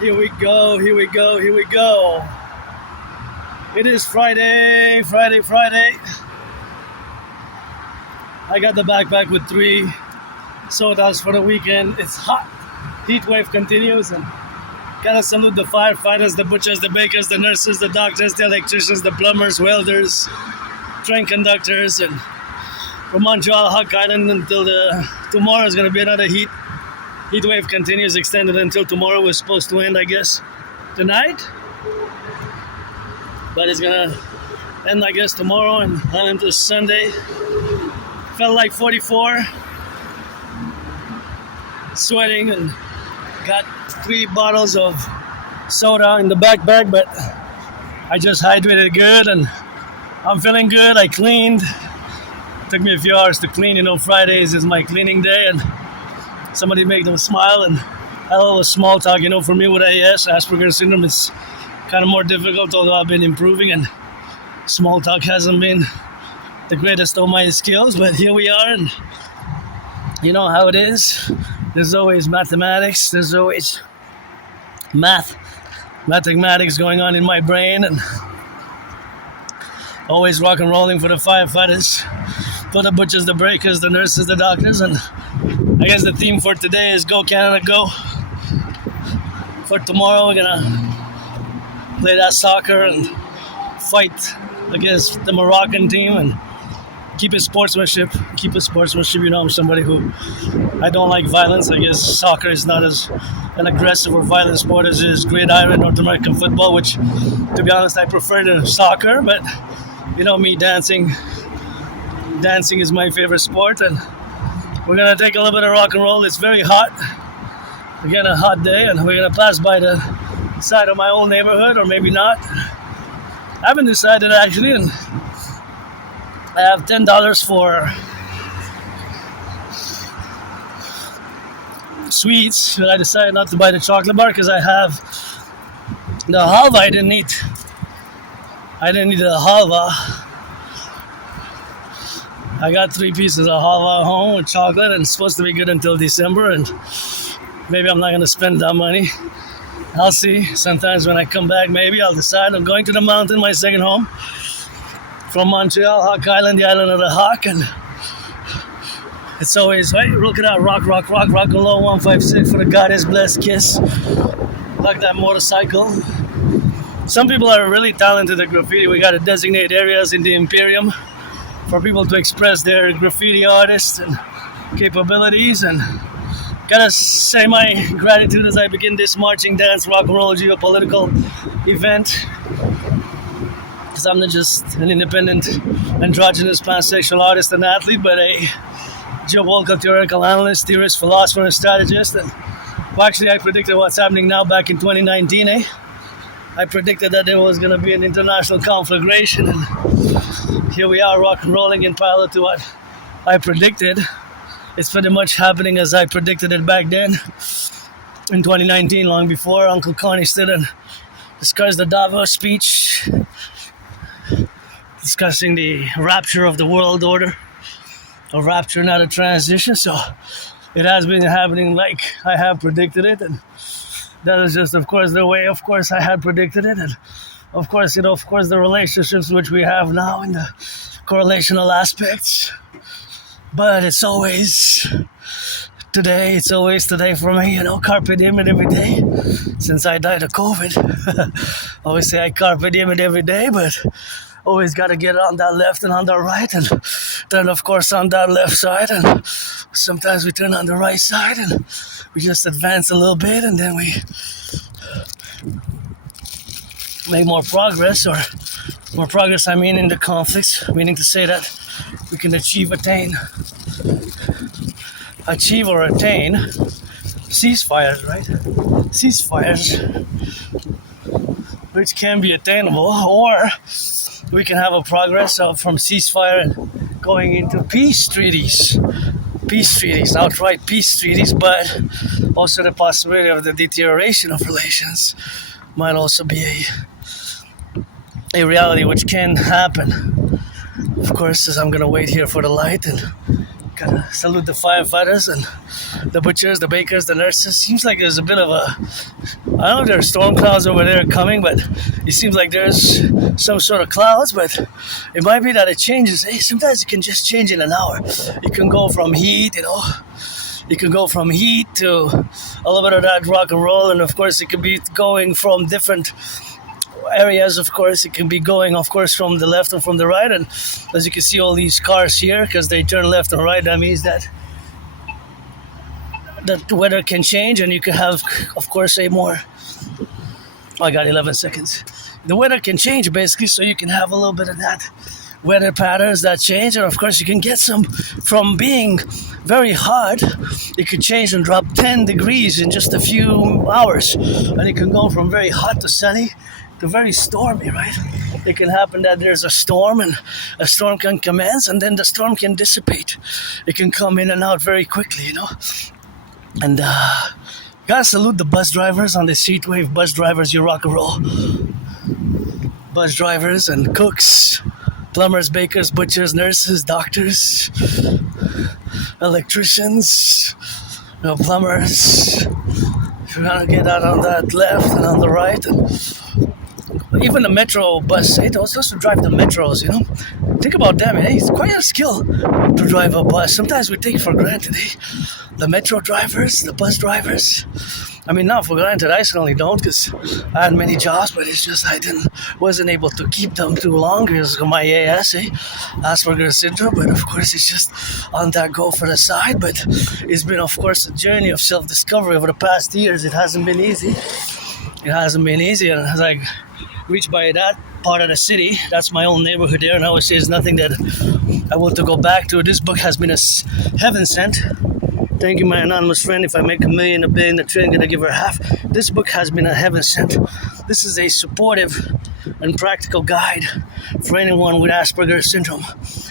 Here we go, here we go, here we go. It is Friday. I got the backpack with 3 sodas for the weekend. It's hot. Heat wave continues, and gotta salute the firefighters, the butchers, the bakers, the nurses, the doctors, the electricians, the plumbers, welders, train conductors, and from Montreal, Hawk Island until tomorrow is gonna be another heat wave continues, extended until tomorrow. We're supposed to end, I guess, tonight, but it's gonna end, I guess, tomorrow and on into Sunday. Felt like 44, sweating, and got 3 bottles of soda in the backpack, but I just hydrated good and I'm feeling good. I cleaned. It took me a few hours to clean. Fridays is my cleaning day, and somebody made them smile, and I love a small talk. For me with AS, Asperger's syndrome, it's kind of more difficult, although I've been improving, and small talk hasn't been the greatest of my skills, but here we are, and you know how it is. There's always mathematics, there's always mathematics going on in my brain, and always rock and rolling for the firefighters, for the butchers, the breakers, the nurses, the doctors, and I guess the theme for today is Go Canada Go. For tomorrow, we're gonna play that soccer and fight against the Moroccan team and keep his sportsmanship. I'm somebody who, I don't like violence. I guess soccer is not as an aggressive or violent sport as is gridiron North American football, which, to be honest, I prefer to soccer. But me, dancing is my favorite sport, and we're gonna take a little bit of rock and roll. It's very hot. Again, a hot day, and we're gonna pass by the side of my old neighborhood, or maybe not. I haven't decided actually, and I have $10 for sweets, but I decided not to buy the chocolate bar because I have the halva. I didn't need the halva. I got 3 pieces of halva at home with chocolate, and it's supposed to be good until December, and maybe I'm not going to spend that money. I'll see. Sometimes when I come back, maybe I'll decide. I'm going to the mountain, my second home, from Montreal, Hawk Island, the island of the Hawk, and it's always, right, look at that, rock along 156 for the goddess blessed kiss. Like that motorcycle. Some people are really talented at graffiti. We got to designate areas in the Imperium for people to express their graffiti artists and capabilities, and gotta say my gratitude as I begin this marching dance, rock and roll, geopolitical event, because I'm not just an independent, androgynous, pansexual artist and athlete, but a geopolitical theoretical analyst, theorist, philosopher, and strategist. And actually, I predicted what's happening now back in 2019. I predicted that there was going to be an international conflagration, and here we are, rock and rolling in parallel to what I predicted. It's pretty much happening as I predicted it back then in 2019, long before Uncle Connie stood and discussed the Davos speech, discussing the rapture of the world order, a rapture, not a transition. So it has been happening like I have predicted it, and that is just, of course, the way, of course, I had predicted it, and of course, the relationships which we have now in the correlational aspects. But it's always today for me, carpe diem it every day. Since I died of COVID, always say I carpe diem it every day, but always got to get on that left and on that right, and then, of course, on that left side, and sometimes we turn on the right side, and we just advance a little bit, and then we make more progress, I mean, in the conflicts, meaning to say that we can achieve or attain ceasefires, right? Ceasefires, which can be attainable, or we can have a progress from ceasefire and going into peace treaties, outright peace treaties, but also the possibility of the deterioration of relations might also be a reality which can happen. Of course, as I'm going to wait here for the light and Gotta salute the firefighters and the butchers, the bakers, the nurses. Seems like there's a bit of a, I don't know if there are storm clouds over there coming, but it seems like there's some sort of clouds, but it might be that it changes. Hey, sometimes it can just change in an hour. It can go from heat, it can go from heat to a little bit of that rock and roll, and of course it could be going from different areas. Of course it can be going, of course, from the left and from the right, and as you can see all these cars here, because they turn left and right, that means that the weather can change, and you can have, of course, a more, I got 11 seconds. The weather can change basically, so you can have a little bit of that weather patterns that change, and of course you can get some from being very hot. It could change and drop 10 degrees in just a few hours, and it can go from very hot to sunny to very stormy, right? It can happen that there's a storm, and a storm can commence, and then the storm can dissipate. It can come in and out very quickly, And gotta salute the bus drivers on this HEATWAVE. Bus drivers, you rock and roll. Bus drivers and cooks, plumbers, bakers, butchers, nurses, doctors, electricians, plumbers. If you're gonna get out on that left and on the right, and even the metro bus, those who drive the metros, think about them. It's quite a skill to drive a bus. Sometimes we take it for granted. The metro drivers, the bus drivers. I mean, not for granted. I certainly don't, because I had many jobs, but it's just wasn't able to keep them too long because of my AS, Asperger's syndrome. But of course, it's just on that go for the side. But it's been, of course, a journey of self-discovery over the past years. It hasn't been easy. And as I reached by that part of the city, that's my own neighborhood there, and I always say it's nothing that I want to go back to. This book has been a heaven sent. Thank you, my anonymous friend. If I make $1 million, $1 billion, $1 trillion, I'm gonna give her half. This book has been a heaven sent. This is a supportive and practical guide for anyone with Asperger's syndrome.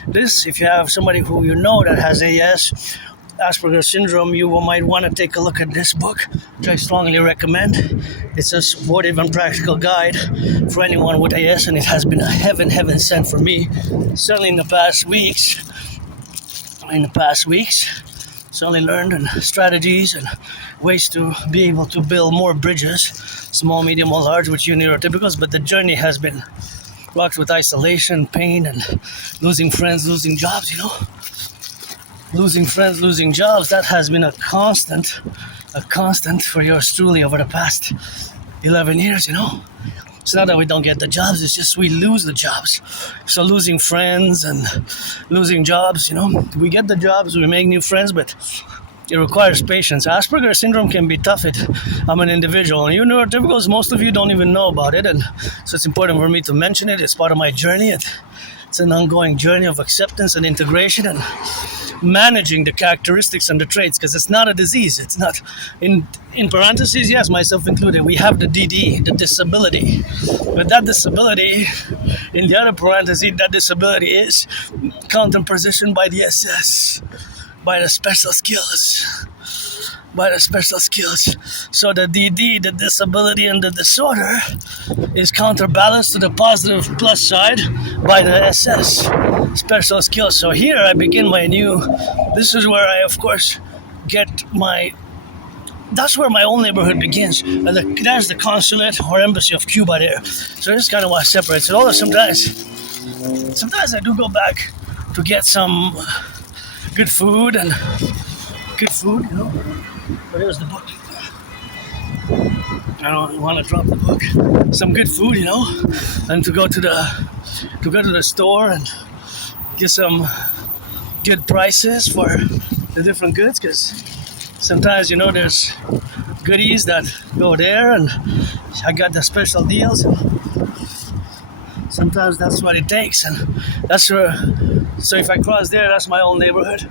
If you have somebody who you know that has AS, Asperger's syndrome, you might want to take a look at this book, which I strongly recommend. It's a supportive and practical guide for anyone with AS, and it has been a heaven sent for me. Certainly in the past weeks, certainly learned and strategies and ways to be able to build more bridges, small, medium, or large, with you neurotypicals. But the journey has been rocked with isolation, pain, and losing friends, losing jobs, Losing friends, losing jobs, that has been a constant for yours truly over the past 11 years, It's not that we don't get the jobs, it's just we lose the jobs. So losing friends and losing jobs, we get the jobs, we make new friends, but it requires patience. Asperger's syndrome can be tough. I'm an individual, and you neurotypicals, most of you don't even know about it, and so it's important for me to mention it. It's part of my journey. It's an ongoing journey of acceptance and integration and managing the characteristics and the traits, because it's not a disease. It's not, in parentheses, yes, myself included, we have the dedie, the disability. But that disability, in the other parentheses, that disability is counterpositioned by the SS, by the special skills. So the DD, the disability and the disorder, is counterbalanced to the positive plus side by the SS, special skills. So here I begin this is where I, of course, that's where my own neighborhood begins. And there's the consulate or embassy of Cuba there. So this is kind of what separates it. Although sometimes I do go back to get some good food, But here's the book. I don't want to drop the book. Some good food, and to go to the store and get some good prices for the different goods, because sometimes there's goodies that go there, and I got the special deals. Sometimes that's what it takes, and that's where. So if I cross there, that's my old neighborhood.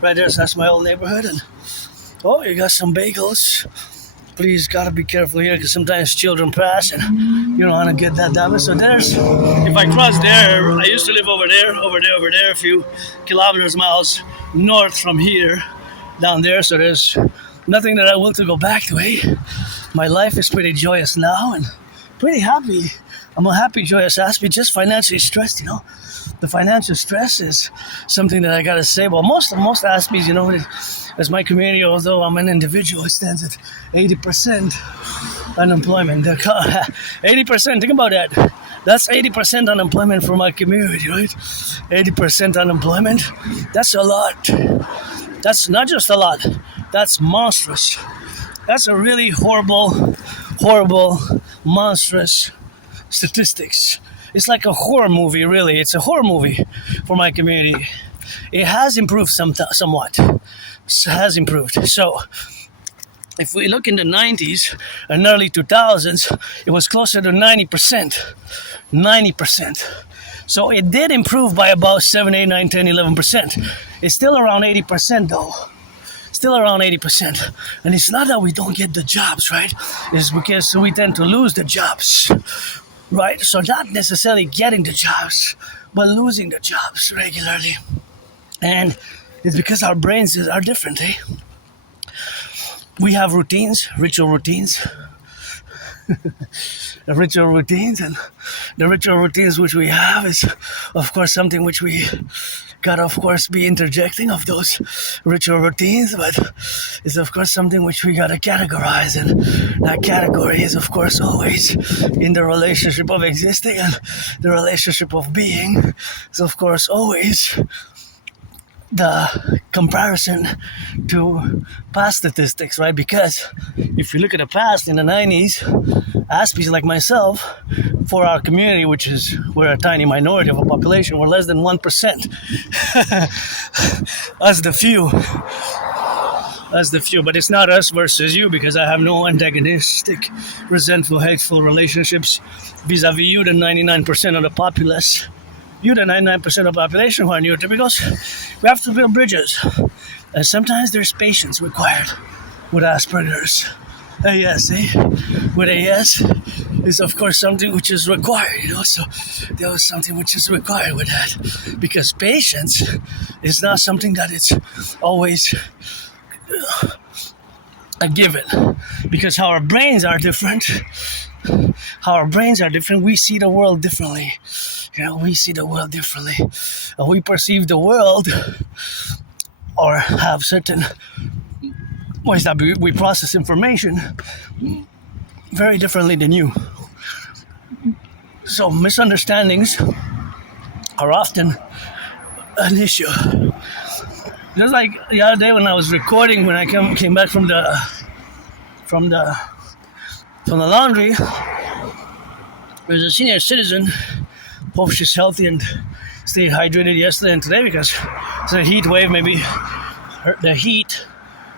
Right there, so that's my old neighborhood, and you got some bagels. Please, gotta be careful here, because sometimes children pass, and you don't want to get that damage. So if I cross there, I used to live over there, a few miles north from here, down there. So there's nothing that I want to go back to. My life is pretty joyous now, and pretty happy. I'm a happy, joyous Aspie, just financially stressed, the financial stress is something that I gotta say. Well, most Aspies, as my community, although I'm an individual, it stands at 80% unemployment. 80%, think about that. That's 80% unemployment for my community, right? 80% unemployment. That's a lot. That's not just a lot. That's monstrous. That's a really horrible, monstrous statistics. It's like a horror movie, really. It's a horror movie for my community. It has improved somewhat. It has improved. So, if we look in the 90s and early 2000s, it was closer to 90%. 90%. So it did improve by about 7, 8, 9, 10, 11%. It's still around 80% though. Still around 80%. And it's not that we don't get the jobs, right? It's because we tend to lose the jobs, right? So not necessarily getting the jobs, but losing the jobs regularly. And it's because our brains are different, eh? We have routines, ritual routines. The ritual routines, and the ritual routines which we have is, of course, something which we gotta, of course, be interjecting of those ritual routines, but it's, of course, something which we gotta categorize, and that category is, of course, always in the relationship of existing, and the relationship of being is, of course, always the comparison to past statistics, right? Because if you look at the past in the 90s, Aspies like myself, for our community, which is we're a tiny minority of a population, we're less than 1%. Us the few. But it's not us versus you, because I have no antagonistic, resentful, hateful relationships vis-a-vis you, the 99% of the populace. You, the 99% of the population who are neurotypicals, we have to build bridges. And sometimes there's patience required with Asperger's. AS, with AS is, of course, something which is required, So there was something which is required with that. Because patience is not something that it's always a given. Because how our brains are different, we see the world differently. We see the world differently. We perceive the world, or have certain ways that we process information very differently than you. So misunderstandings are often an issue. Just like the other day when I was recording, when I came back from the laundry, there's a senior citizen. Hope she's healthy and stayed hydrated yesterday and today, because it's a heat wave. Maybe the heat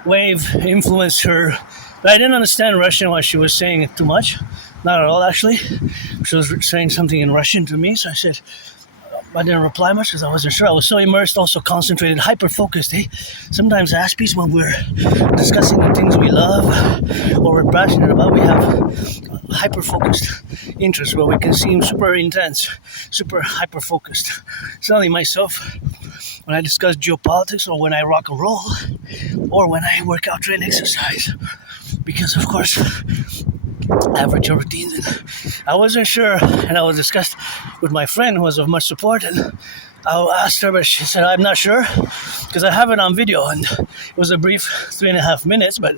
wave influenced her. But I didn't understand Russian while she was saying it too much. Not at all, actually. She was saying something in Russian to me, so I didn't reply much because I wasn't sure. I was so immersed, also concentrated, hyper-focused. Sometimes Aspies, when we're discussing the things we love or we're passionate about, we have hyper-focused interests where we can seem super intense, super hyper-focused. Suddenly myself, when I discuss geopolitics, or when I rock and roll, or when I work out, train, exercise, because, of course, average routines, and I wasn't sure, and I was discussed with my friend who was of much support, and I asked her, but she said, I'm not sure, because I have it on video, and it was a brief 3.5 minutes, but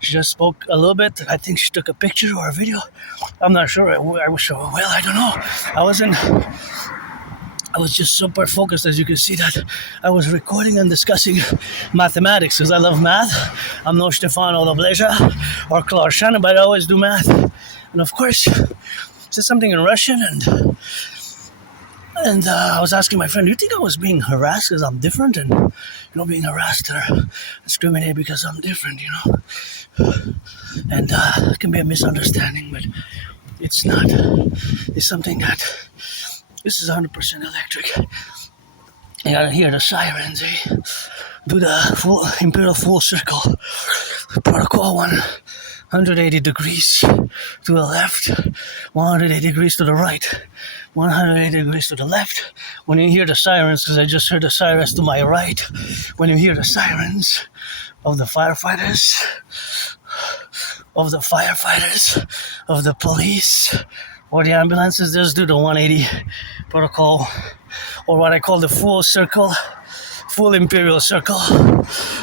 she just spoke a little bit. I think she took a picture or a video. I'm not sure. I was sure. Well, I don't know. I was just super focused, as you can see, that I was recording and discussing mathematics, because I love math. I'm no Stefano Dobleja or Clark Shannon, but I always do math. And of course, said something in Russian, and I was asking my friend, do you think I was being harassed because I'm different? And, being harassed or discriminated because I'm different, And it can be a misunderstanding, but it's not. It's something that, this is 100% electric. You gotta hear the sirens, Do the full Imperial full circle. Protocol 180 degrees to the left, 180 degrees to the right, 180 degrees to the left. When you hear the sirens, because I just heard the sirens to my right, when you hear the sirens of the firefighters, of the firefighters, of the police, or the ambulances. Just do the 180 protocol, or what I call the full circle, full imperial circle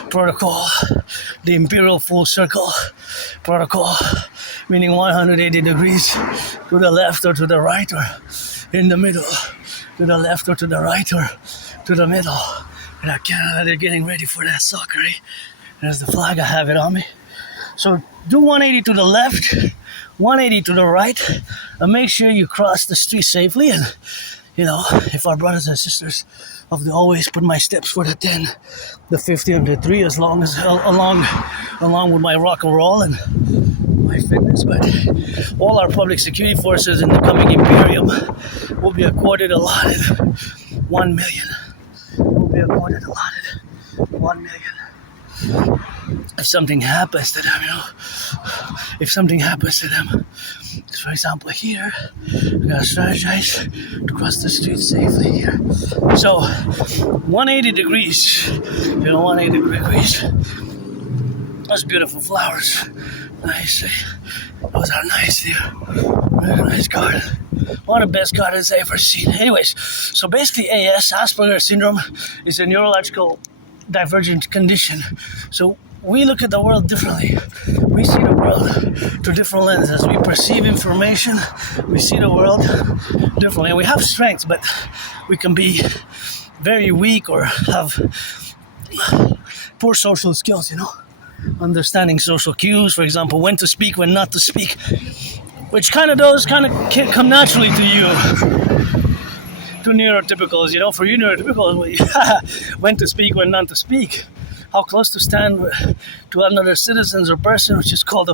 protocol, the imperial full circle protocol, meaning 180 degrees to the left or to the right or in the middle, to the left or to the right or to the middle. And at Canada, they're getting ready for that soccer. There's the flag, I have it on me. So do 180 to the left, 180 to the right, and make sure you cross the street safely. And, you know, if our brothers and sisters of the always put my steps for the 10, the 50, and the 3, as long as along with my rock and roll and my fitness. But all our public security forces in the coming Imperium will be accorded allotted 1 million. Will be accorded allotted 1 million. If something happens to them, you know, if something happens to them, for example, here, we gotta strategize to cross the street safely here. So, 180 degrees, you know, 180 degrees. Those beautiful flowers. Nice. Those are nice here. Very nice garden. One of the best gardens I've ever seen. Anyways, so basically AS, Asperger's syndrome, is a neurological divergent condition. So we look at the world differently. We see the world through different lenses. We perceive information. We see the world differently. And we have strengths, but we can be very weak or have poor social skills, you know. Understanding social cues, for example, when to speak, when not to speak, which kind of can't come naturally to you. To neurotypicals, you know, for you neurotypicals, when to speak, when not to speak, how close to stand to another citizens or person, which is called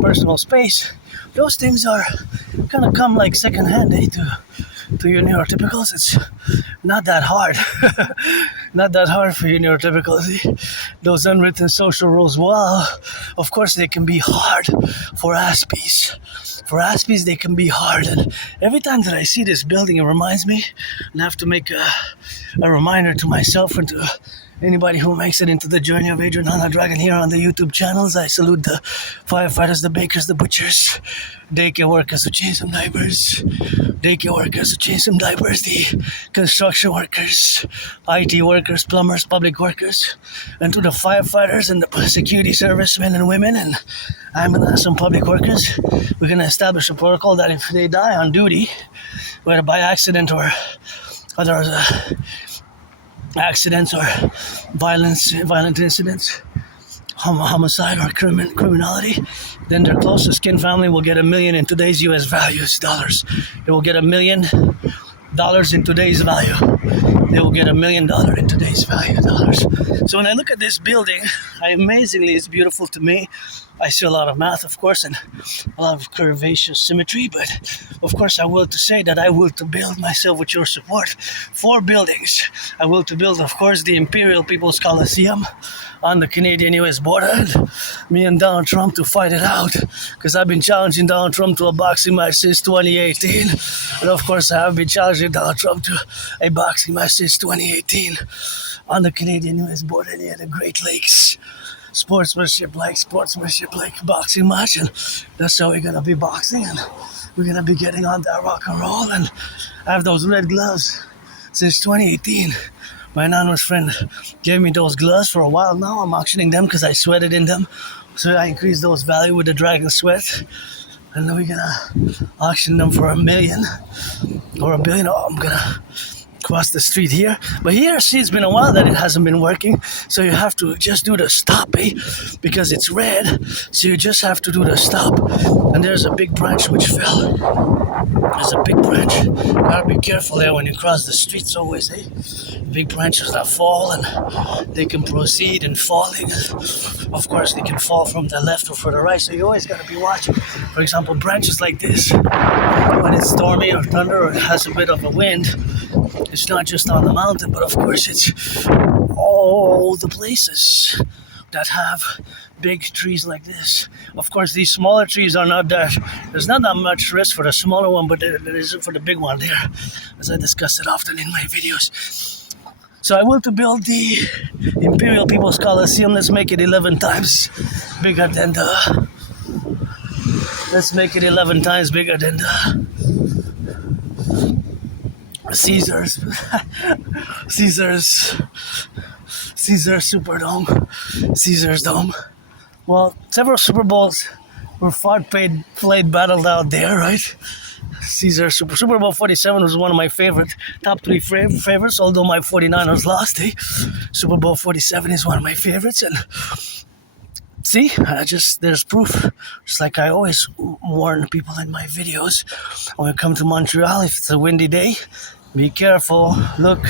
personal space. Those things are kind of come like second hand to you neurotypicals. It's not that hard. Not that hard for you neurotypicals. Those unwritten social rules, well, of course they can be hard for Aspies. For Aspies, they can be hard. And every time that I see this building, it reminds me, and I have to make a reminder to myself and to anybody who makes it into the journey of Adrian on a Dragon here on the YouTube channels. I salute the firefighters, the bakers, the butchers, daycare workers who change some diapers, the construction workers, IT workers, plumbers, public workers, and to the firefighters and the security servicemen and women and ambulance and public workers. We're going to establish a protocol that if they die on duty, whether by accident or other accidents or violent incidents, homicide or criminality, then their closest kin family will get $1 million in today's US values, dollars. They will get $1 million in today's value. They will get $1 million in today's value, dollars. So when I look at this building, amazingly, it's beautiful to me. I see a lot of math, of course, and a lot of curvaceous symmetry, but of course I will to say that I will to build myself with your support 4 buildings. I will to build, of course, the Imperial People's Coliseum on the Canadian-US border, and me and Donald Trump to fight it out, because I've been challenging Donald Trump to a boxing match since 2018, and of course I have been challenging Donald Trump to a boxing match since 2018 on the Canadian-US border near the Great Lakes. Sportsmanship like boxing match, and that's how we're gonna be boxing, and we're gonna be getting on that rock and roll. And I have those red gloves since 2018. My anonymous friend gave me those gloves for a while now. I'm auctioning them because I sweated in them, so I increased those value with the dragon sweat, and then we're gonna auction them for $1 million or $1 billion. I'm gonna cross the street here, but here, see, it's been a while that it hasn't been working, so you have to just do the stop, because it's red, so you just have to do the stop. And there's a big branch which fell. There's a big branch. Gotta be careful there when you cross the streets always, big branches that fall, and they can proceed in falling. Of course, they can fall from the left or from the right, so you always gotta be watching. For example, branches like this, when it's stormy or thunder or it has a bit of a wind, it's not just on the mountain, but of course it's all the places that have big trees like this. Of course, these smaller trees are not that, there's not that much risk for the smaller one, but there is for the big one there, as I discuss it often in my videos. So I want to build the Imperial People's Coliseum. Let's make it 11 times bigger than the Let's make it 11 times bigger than the Caesars. Caesars Superdome. Caesars Dome. Well, several Super Bowls were fought, played, battled out there, right? Super Bowl 47 was one of my favorite, top three favorites, although my 49ers lost. Super Bowl 47 is one of my favorites, and see, there's proof. Just like I always warn people in my videos, when you come to Montreal, if it's a windy day, be careful. Look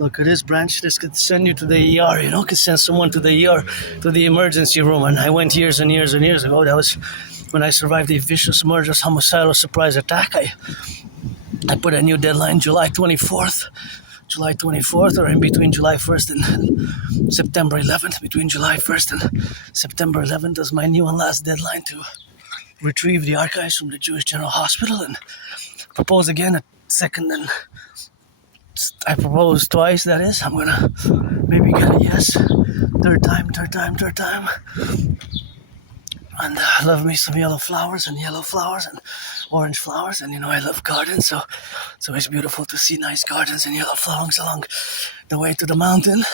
at this branch. This could send you to the ER, could send someone to the ER, to the emergency room. And I went years and years and years ago. That was when I survived the vicious murderous homicidal surprise attack. I put a new deadline, July 24th, or in between July 1st and September 11th. Between July 1st and September 11th is my new and last deadline to retrieve the archives from the Jewish General Hospital and propose again a second, and I proposed twice, that is. I'm gonna maybe get a yes. Third time. And I love me some yellow flowers and orange flowers, and I love gardens, so it's always beautiful to see nice gardens and yellow flowers along the way to the mountain.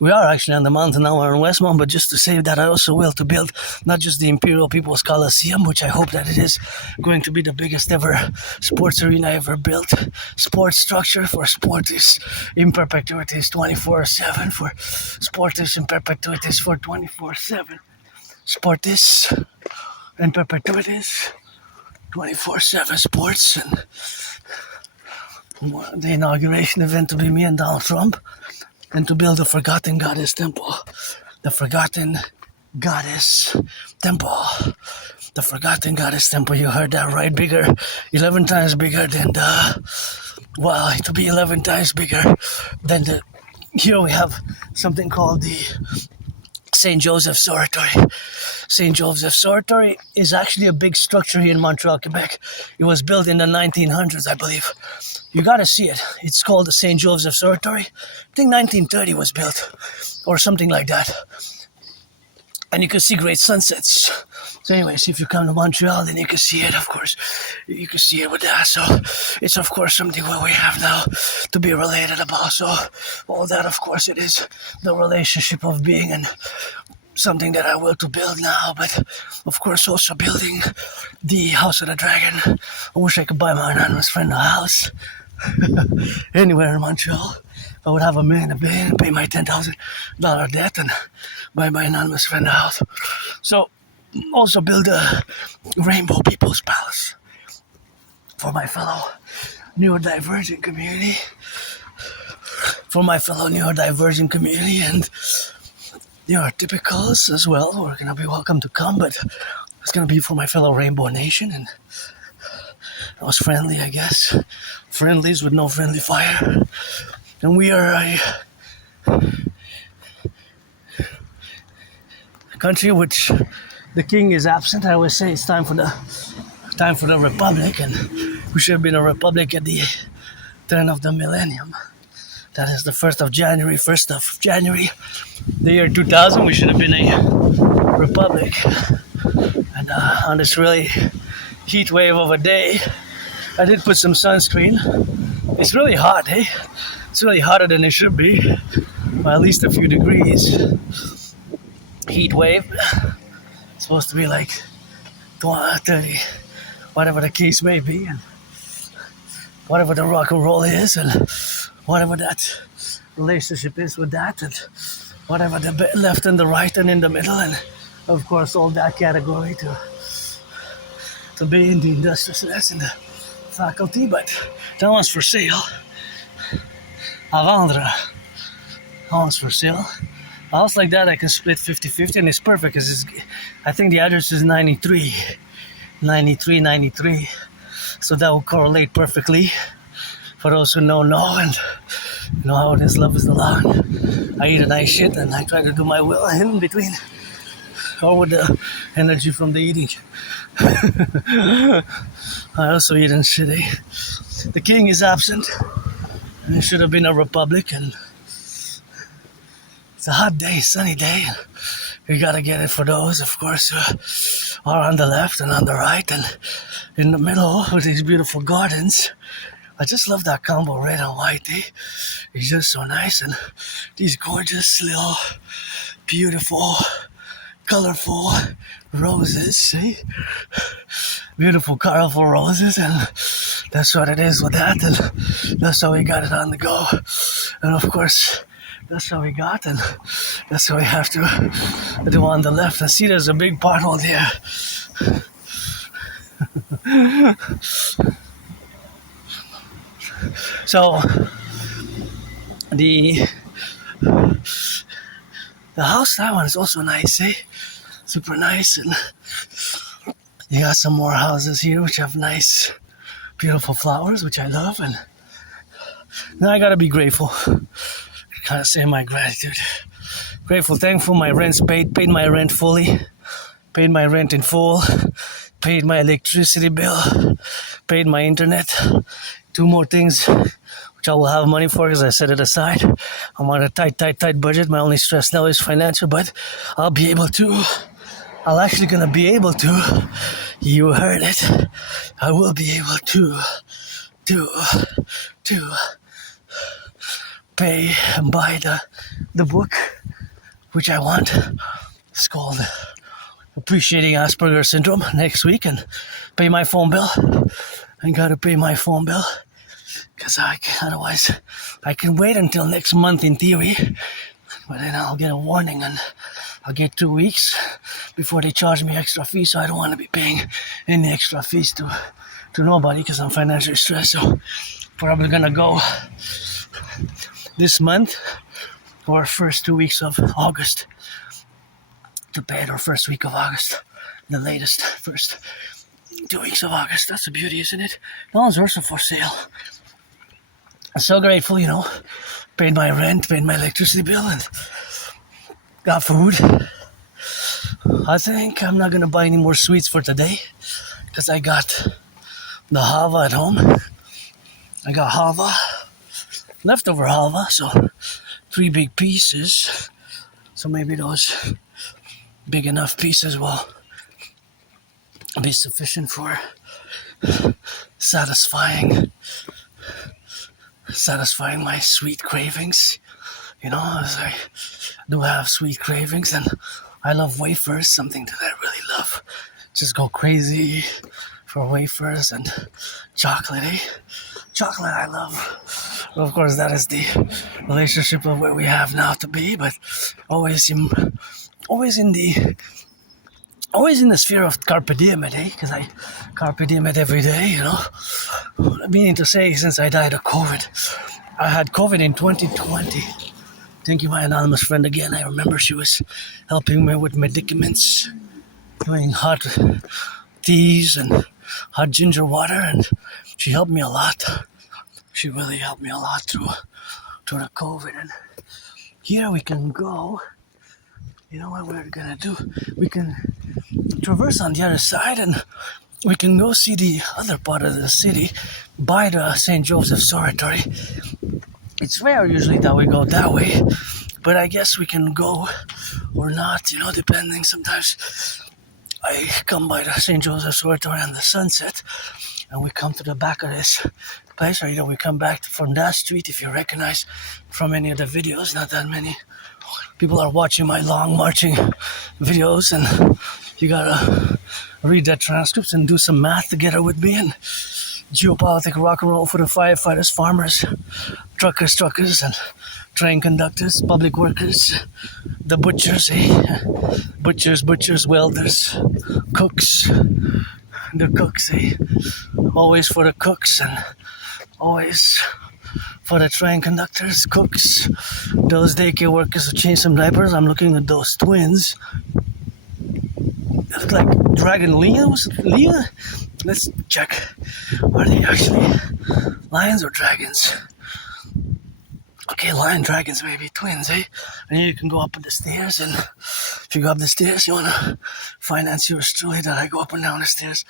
We are actually on the mountain now, we're in Westmount, but just to say that I also will to build not just the Imperial People's Coliseum, which I hope that it is going to be the biggest ever sports arena ever built, sports structure for sportists in perpetuities 24/7, for sportists in perpetuities for 24/7. Sportists in perpetuities 24/7 sports, and the inauguration event to be me and Donald Trump, and to build a Forgotten Goddess Temple. The Forgotten Goddess Temple. The Forgotten Goddess Temple, you heard that right, bigger, 11 times bigger than it will be 11 times bigger than here we have something called the St. Joseph's Oratory. St. Joseph's Oratory is actually a big structure here in Montreal, Quebec. It was built in the 1900s, I believe. You gotta see it. It's called the St. Joseph's Oratory. I think 1930 was built, or something like that. And you can see great sunsets. So anyways, if you come to Montreal, then you can see it, of course. You can see it with that. So it's, of course, something what we have now to be related about. So all that, of course, it is the relationship of being, and something that I will to build now. But, of course, also building the House of the Dragon. I wish I could buy my anonymous friend a house anywhere in Montreal. I would have $1 million and pay my $10,000 debt and buy my anonymous friend a house. So, also build a Rainbow People's Palace for my fellow neurodivergent community. And neurotypicals as well, who are going to be welcome to come, but it's going to be for my fellow Rainbow Nation, and I was friendly, I guess. Friendlies with no friendly fire. And we are a country which the king is absent. I always say it's time for the republic, and we should have been a republic at the turn of the millennium. That is the 1st of January, the year 2000. We should have been a republic. And on this really heat wave of a day, I did put some sunscreen. It's really hot, eh? It's really hotter than it should be, by at least a few degrees. Heat wave. It's supposed to be like 30, whatever the case may be, and whatever the rock and roll is, and whatever that relationship is with that, and whatever the left and the right and in the middle, and of course all that category to be in the industriousness and the faculty. But that one's for sale. À vendre. That one's for sale. A house like that I can split 50-50, and it's perfect because I think the address is 93. So that will correlate perfectly for those who know and know how it is. Love is the law. I eat a nice shit and I try to do my will in between, or with the energy from the eating. I also eat and shit, eh? The king is absent, and it should have been a republic, and it's a hot day, sunny day. you gotta get it for those, of course, are on the left and on the right and in the middle with these beautiful gardens. I just love that combo, red and white. It's just so nice, and these gorgeous little, beautiful, colorful roses. See, beautiful, colorful roses, and that's what it is with that, and that's how we got it on the go. And of course, that's how we got, and that's how we have to do on the left. And see, there's a big pothole there. So the house, that one is also nice, eh? Super nice, and you got some more houses here which have nice, beautiful flowers, which I love, and now I gotta be grateful. Kind of say my gratitude. Grateful, thankful. My rent's paid my rent fully, paid my rent in full, paid my electricity bill, paid my internet. 2 more things which I will have money for because I set it aside. I'm on a tight budget. My only stress now is financial, but I'll actually gonna be able to, you heard it, I will be able to pay and buy the book which I want. It's called Appreciating Asperger's Syndrome next week, and pay my phone bill. I gotta pay my phone bill because otherwise I can wait until next month in theory, but then I'll get a warning and I'll get 2 weeks before they charge me extra fees. So I don't want to be paying any extra fees to nobody because I'm financially stressed. So probably gonna go this month or first 2 weeks of August to pay it, or first week of August, the latest, first 2 weeks of August. That's the beauty, isn't it? No one's also for sale. I'm so grateful, paid my rent, paid my electricity bill, and got food. I think I'm not gonna buy any more sweets for today because I got the halva at home. I got halva, leftover halva, so 3 big pieces. So maybe those big enough pieces will be sufficient for satisfying my sweet cravings. As I do have sweet cravings, and I love wafers, something that I really love. Just go crazy for wafers and chocolate, eh? Chocolate I love. Of course, that is the relationship of where we have now to be, but always in the sphere of carpe diem, eh? Because I carpe diem it every day, Meaning to say, since I died of COVID, I had COVID in 2020. Thank you, my anonymous friend, again. I remember she was helping me with medicaments, doing hot teas and hot ginger water, and she helped me a lot. She really helped me a lot through the COVID. And here we can go. You know what we're gonna do? We can traverse on the other side, and we can go see the other part of the city by the St. Joseph's Oratory. It's rare usually that we go that way, but I guess we can go or not, depending. Sometimes I come by the St. Joseph's Oratory on the sunset, and we come to the back of this place, or we come back from that street. If you recognize from any of the videos, not that many people are watching my long marching videos, and you gotta read the transcripts and do some math together with me, and geopolitic rock and roll for the firefighters, farmers, truckers, and train conductors, public workers, the butchers, butchers, welders, cooks, the cooks, always for the cooks, and always for the train conductors, cooks, those daycare workers who change some diapers. I'm looking at those twins. They look like Dragon Leah. Was it Leah? Let's check. Are they actually lions or dragons? Okay, lion, dragons, maybe twins, eh? And you can go up the stairs, and if you go up the stairs, you want to finance yours truly that I go up and down the stairs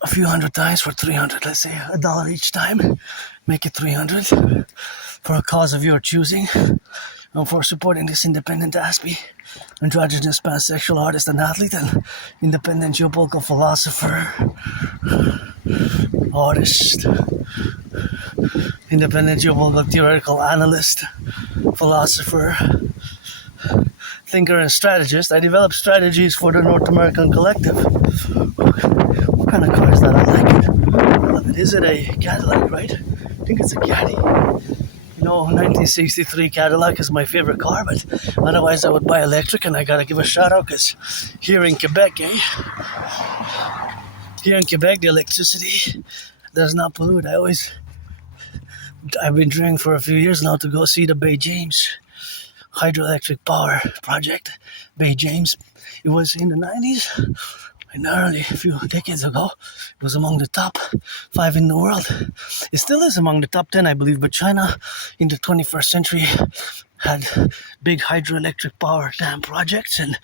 a few hundred times for 300, let's say $1 each time. Make it 300 for a cause of your choosing. and for supporting this independent Aspie, androgynous pansexual artist and athlete, and independent geopolitical philosopher, artist, independent geopolitical theoretical analyst, philosopher, thinker, and strategist. I develop strategies for the North American Collective. What kind of car is that? I like it. I love it. Is it a Cadillac, right? I think it's a Caddy. You know, 1963 Cadillac is my favorite car, but otherwise I would buy electric, and I gotta give a shout out because here in Quebec, here in Quebec, the electricity does not pollute. I've been dreaming for a few years now to go see the Bay James hydroelectric power project. Bay James. It was in the 90s, and early, a few decades ago. It was among the top 5 in the world. It still is among the top 10, I believe, but China in the 21st century had big hydroelectric power dam projects, and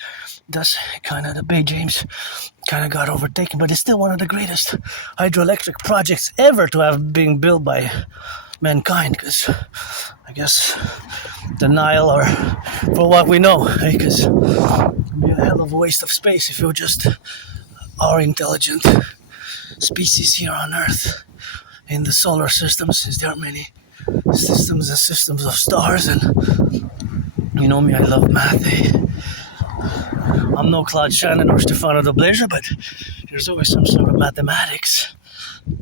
thus kind of the Bay James kind of got overtaken, but it's still one of the greatest hydroelectric projects ever to have been built by mankind, because I guess the Nile, or for what we know, because it would be a hell of a waste of space if you're just our intelligent species here on Earth in the solar system, since there are many systems and systems of stars. And you know me, I love math. I'm no Claude Shannon or Stefano de Blazer, but there's always some sort of mathematics,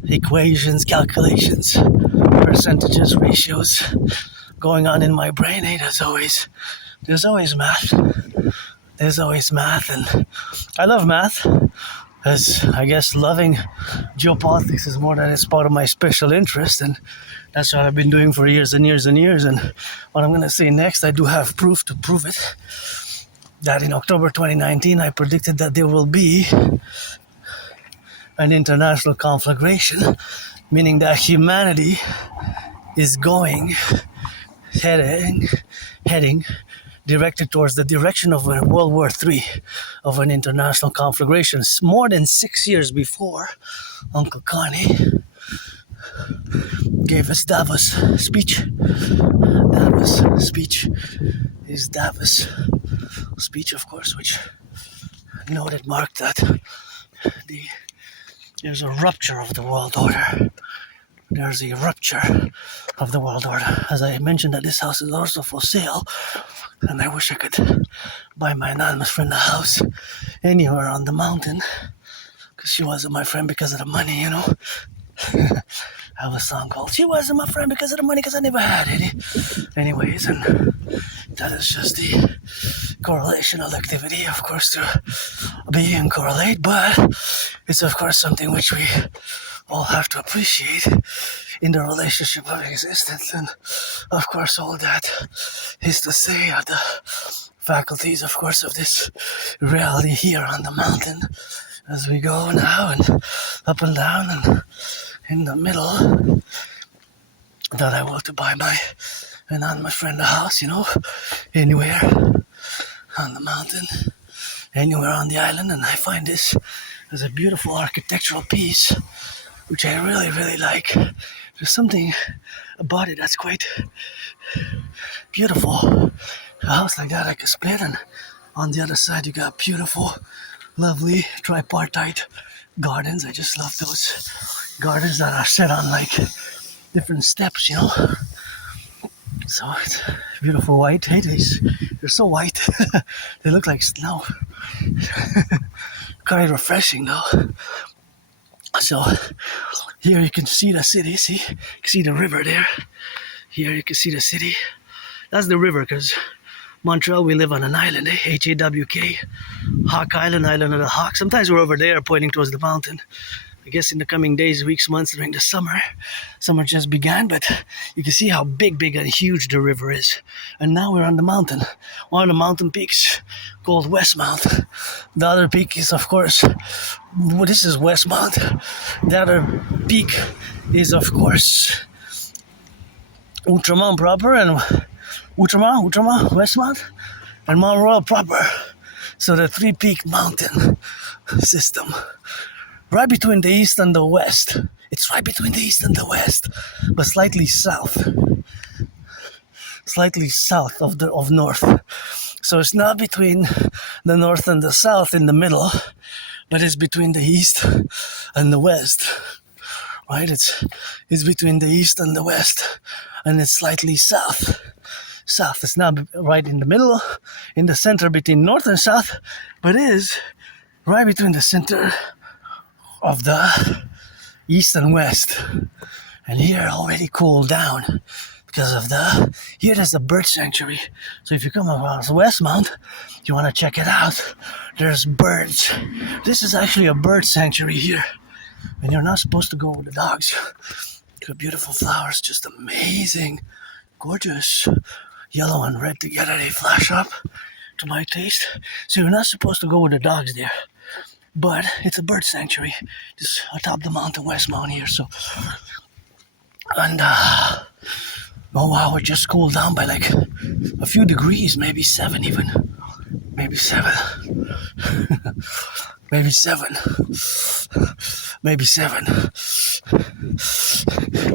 equations, calculations, percentages, ratios going on in my brain. Hey, there's always math. There's always math, and I love math, because I guess loving geopolitics is more than it's part of my special interest, and that's what I've been doing for years and years and years. And what I'm going to say next, I do have proof to prove it, that in October 2019 I predicted that there will be an international conflagration, meaning that humanity is heading directed towards the direction of a World War III, of an international conflagration. More than 6 years before Uncle Connie gave us Davos speech. Davos speech is Davos speech, of course, which noted marked that there's a rupture of the world order. There's a rupture of the world order. As I mentioned, that this house is also for sale, and I wish I could buy my anonymous friend a house anywhere on the mountain, because she wasn't my friend because of the money, you know. I have a song called "She Wasn't My Friend Because of the Money, Because I Never Had Any." Anyways, and that is just the correlational activity, of course, to be and correlate, but it's of course something which we all have to appreciate in the relationship of existence. And of course, all that is to say are the faculties, of course, of this reality here on the mountain, as we go now and up and down, and in the middle, that I want to buy my anonymous friend a house, you know, anywhere on the mountain, anywhere on the island. And I find this as a beautiful architectural piece, which I really, really like. There's something about it that's quite beautiful. A house like that I could split, and on the other side you got beautiful, lovely tripartite gardens. I just love those gardens that are set on like different steps, you know. So it's beautiful white. Hey, they're so white. They look like snow. Quite refreshing though. So here you can see the city. See, you can see the river there. Here you can see the city. That's the river, because Montreal, we live on an island, HEATWAVE, Hawk Island, Island of the Hawk. Sometimes we're over there pointing towards the mountain. I guess in the coming days, weeks, months during the summer just began, but you can see how big and huge the river is. And now we're on the mountain, one of the mountain peaks called Westmount. The other peak is, of course, this is Westmount. The other peak is, of course, Outremont proper, and Outremont, Westmount, and Mont Royal proper. So the three-peak mountain system, right between the east and the west. It's right between the east and the west, but slightly south. slightly south of north. So it's not between the north and the south in the middle, but it's between the east and the west. Right? It's between the east and the west, and it's slightly south. South. It's not right in the middle, in the center between north and south, but it is right between the center of the east and west. And here already cooled down because of here there's a bird sanctuary. So if you come across Westmount, you want to check it out. There's birds. This is actually a bird sanctuary here. And you're not supposed to go with the dogs. Got beautiful flowers, just amazing, gorgeous. Yellow and red together, they flash up to my taste. So you're not supposed to go with the dogs there. But it's a bird sanctuary, just atop the mountain, Westmount here. So, and oh wow, it just cooled down by like a few degrees, maybe 7 even. Maybe 7. Maybe 7. Maybe 7.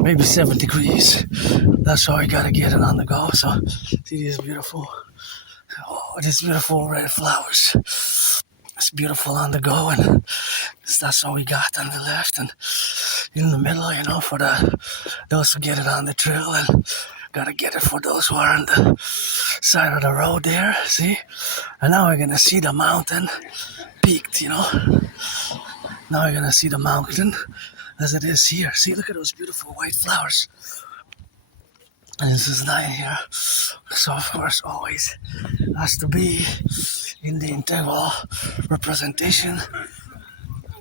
Maybe 7 degrees. That's how I gotta get it on the go. So, see these beautiful red flowers. It's beautiful on the go, and that's all we got on the left, and in the middle, for those who get it on the trail, and gotta get it for those who are on the side of the road there. See, and now we're gonna see the mountain peaked. Now we're gonna see the mountain as it is here. See, look at those beautiful white flowers. And this is night here. So of course always has to be in the integral representation.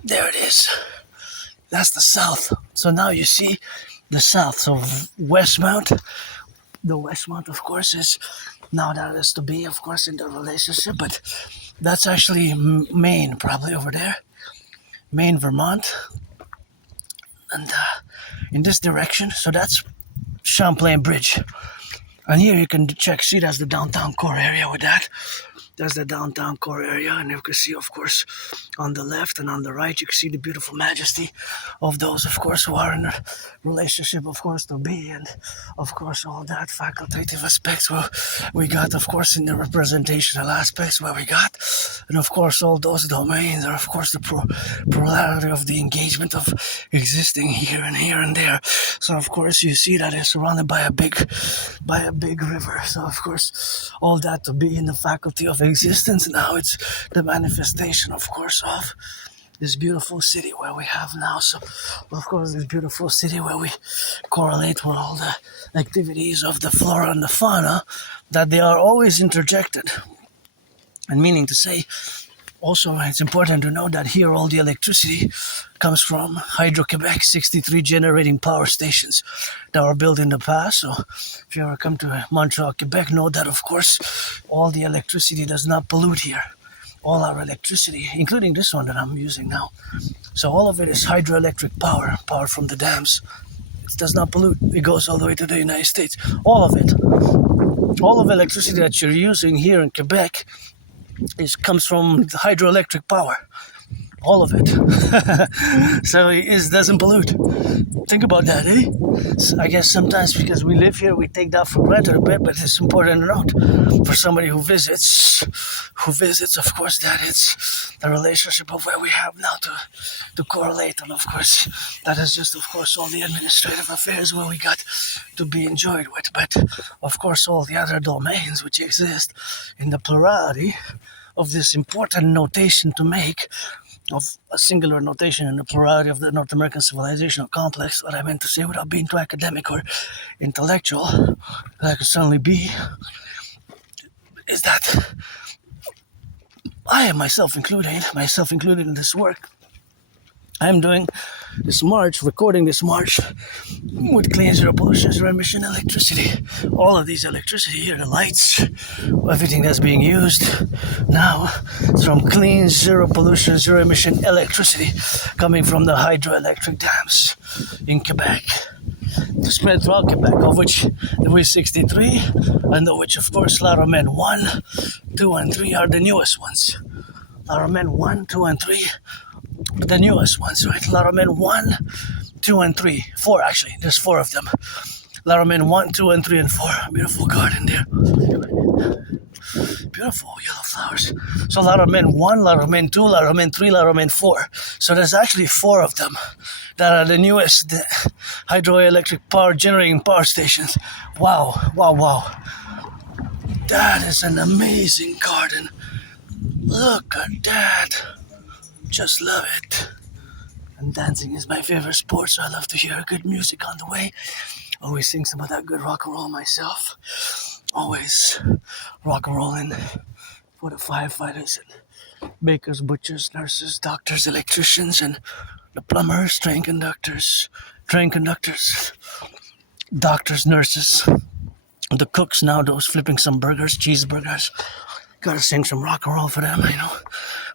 There it is. That's the south. So now you see the south. So Westmount. The Westmount of course is now that is to be of course in the relationship, but that's actually Maine, probably over there. Maine, Vermont. And in this direction, so that's Champlain Bridge. And here you can see that's the downtown core area with that. That's the downtown core area, and you can see, of course, on the left and on the right, you can see the beautiful majesty of those, of course, who are in a relationship, of course, to be, and, of course, all that facultative aspects where we got, of course, in the representational aspects where we got, and, of course, all those domains are, of course, the plurality of the engagement of existing here and there. So, of course, you see that it's surrounded by a big river. So, of course, all that to be in the faculty of existence. Now it's the manifestation, of course, of this beautiful city where we have now. So, of course, this beautiful city where we correlate with all the activities of the flora and the fauna, that they are always interjected. And meaning to say, also, it's important to know that here all the electricity comes from Hydro-Quebec 63 generating power stations that were built in the past. So if you ever come to Montreal, Quebec, know that, of course, all the electricity does not pollute here. All our electricity, including this one that I'm using now. So all of it is hydroelectric power from the dams. It does not pollute. It goes all the way to the United States. All of it. All of electricity that you're using here in Quebec comes from the hydroelectric power. All of it. So it doesn't pollute. Think about that, eh? So I guess sometimes because we live here, we take that for granted a bit, but it's important to note for somebody who visits, of course, that it's the relationship of where we have now to correlate. And of course, that is just, of course, all the administrative affairs where we got to be enjoyed with. But, of course, all the other domains which exist in the plurality of this important notation to make, of a singular notation in the plurality of the North American civilizational complex, what I meant to say without being too academic or intellectual, that I could certainly be, is that I am myself included in this work. I'm doing this march, recording this march with clean zero pollution, zero emission electricity. All of these electricity here, the lights, everything that's being used now is from clean zero pollution, zero emission electricity coming from the hydroelectric dams in Quebec. Spread throughout Quebec, of which there is 63, and of which, of course, La Romaine 1, 2, and 3 are the newest ones. La Romaine 1, 2, and 3, the newest ones, right? La Romaine 1, 2, and 3. 4, actually. There's 4 of them. Letterman 1, 2, and 3, and 4. Beautiful garden there. Beautiful yellow flowers. So Letterman 1, Letterman 2, Letterman 3, Letterman 4. So there's actually 4 of them that are the newest hydroelectric power generating power stations. Wow, wow, wow. That is an amazing garden. Look at that. Just love it. And dancing is my favorite sport, so I love to hear good music on the way. Always sing some of that good rock and roll myself. Always rock and rolling for the firefighters and bakers, butchers, nurses, doctors, electricians, and the plumbers, train conductors, doctors, nurses, the cooks now, those flipping some burgers, cheeseburgers. Gotta sing some rock and roll for them, you know.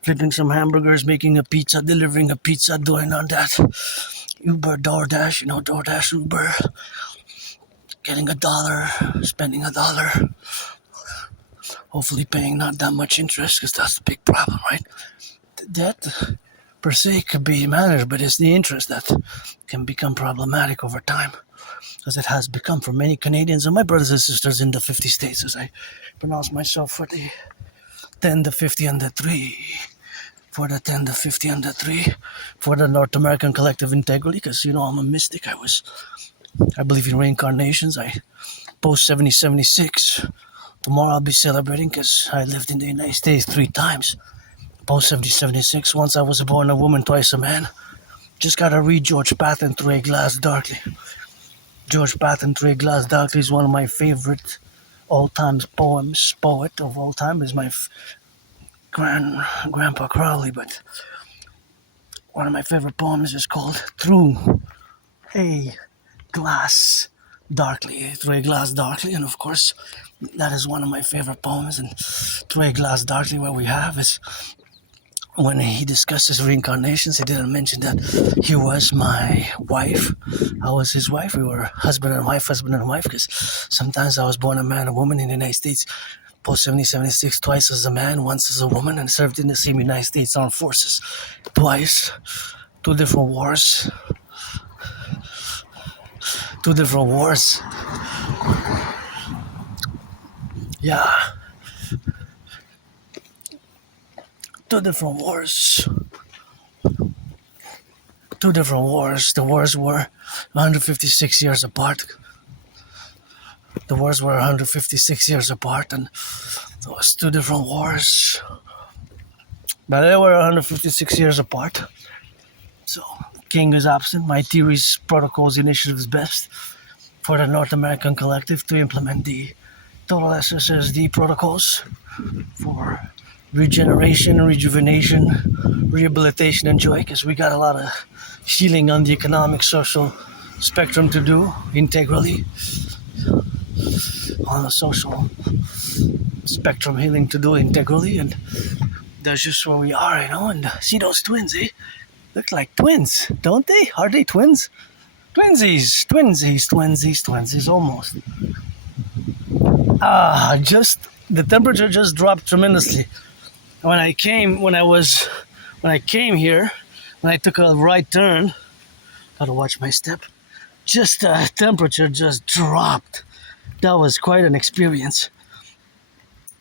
Flipping some hamburgers, making a pizza, delivering a pizza, doing on that Uber, DoorDash, you know, DoorDash, Uber. Getting $1, spending $1. Hopefully paying not that much interest, because that's the big problem, right? The debt per se could be managed, but it's the interest that can become problematic over time, as it has become for many Canadians and my brothers and sisters in the 50 states, as I pronounce myself for the 10, the 50, and the 3. For the 10, the 50, and the 3. For the North American Collective Integree, because, you know, I'm a mystic. I believe in reincarnations. I post 7076. Tomorrow I'll be celebrating because I lived in the United States 3 times. Post 7076. Once I was born a woman, twice a man. Just gotta read George Patton Through a Glass Darkly. George Patton Through a Glass Darkly is one of my favorite all-time poems. Poet of all time is my Grandpa Crowley, but one of my favorite poems is called Through a Glass Darkly. Through a Glass Darkly, and of course, that is one of my favorite poems. And Through a Glass Darkly, what we have is when he discusses reincarnations, he didn't mention that he was my wife. I was his wife. We were husband and wife, because sometimes I was born a man and woman in the United States. Post 7076, twice as a man, once as a woman, and served in the same United States Armed Forces. Twice. 2 different wars. 2 different wars. Yeah. 2 different wars. 2 different wars. The wars were 156 years apart. The wars were 156 years apart, and those 2 different wars. But they were 156 years apart. So, King is absent. My theories, protocols, initiatives best for the North American Collective to implement the total SSSD protocols for regeneration, rejuvenation, rehabilitation, and joy, because we got a lot of healing on the economic, social spectrum to do integrally. On the social spectrum, healing to do integrally, and that's just where we are, you know. And see those twins, eh? Look like twins, don't they? Are they twins? Twinsies, almost. The temperature just dropped tremendously. When I came here, when I took a right turn, gotta watch my step. Temperature just dropped. That was quite an experience.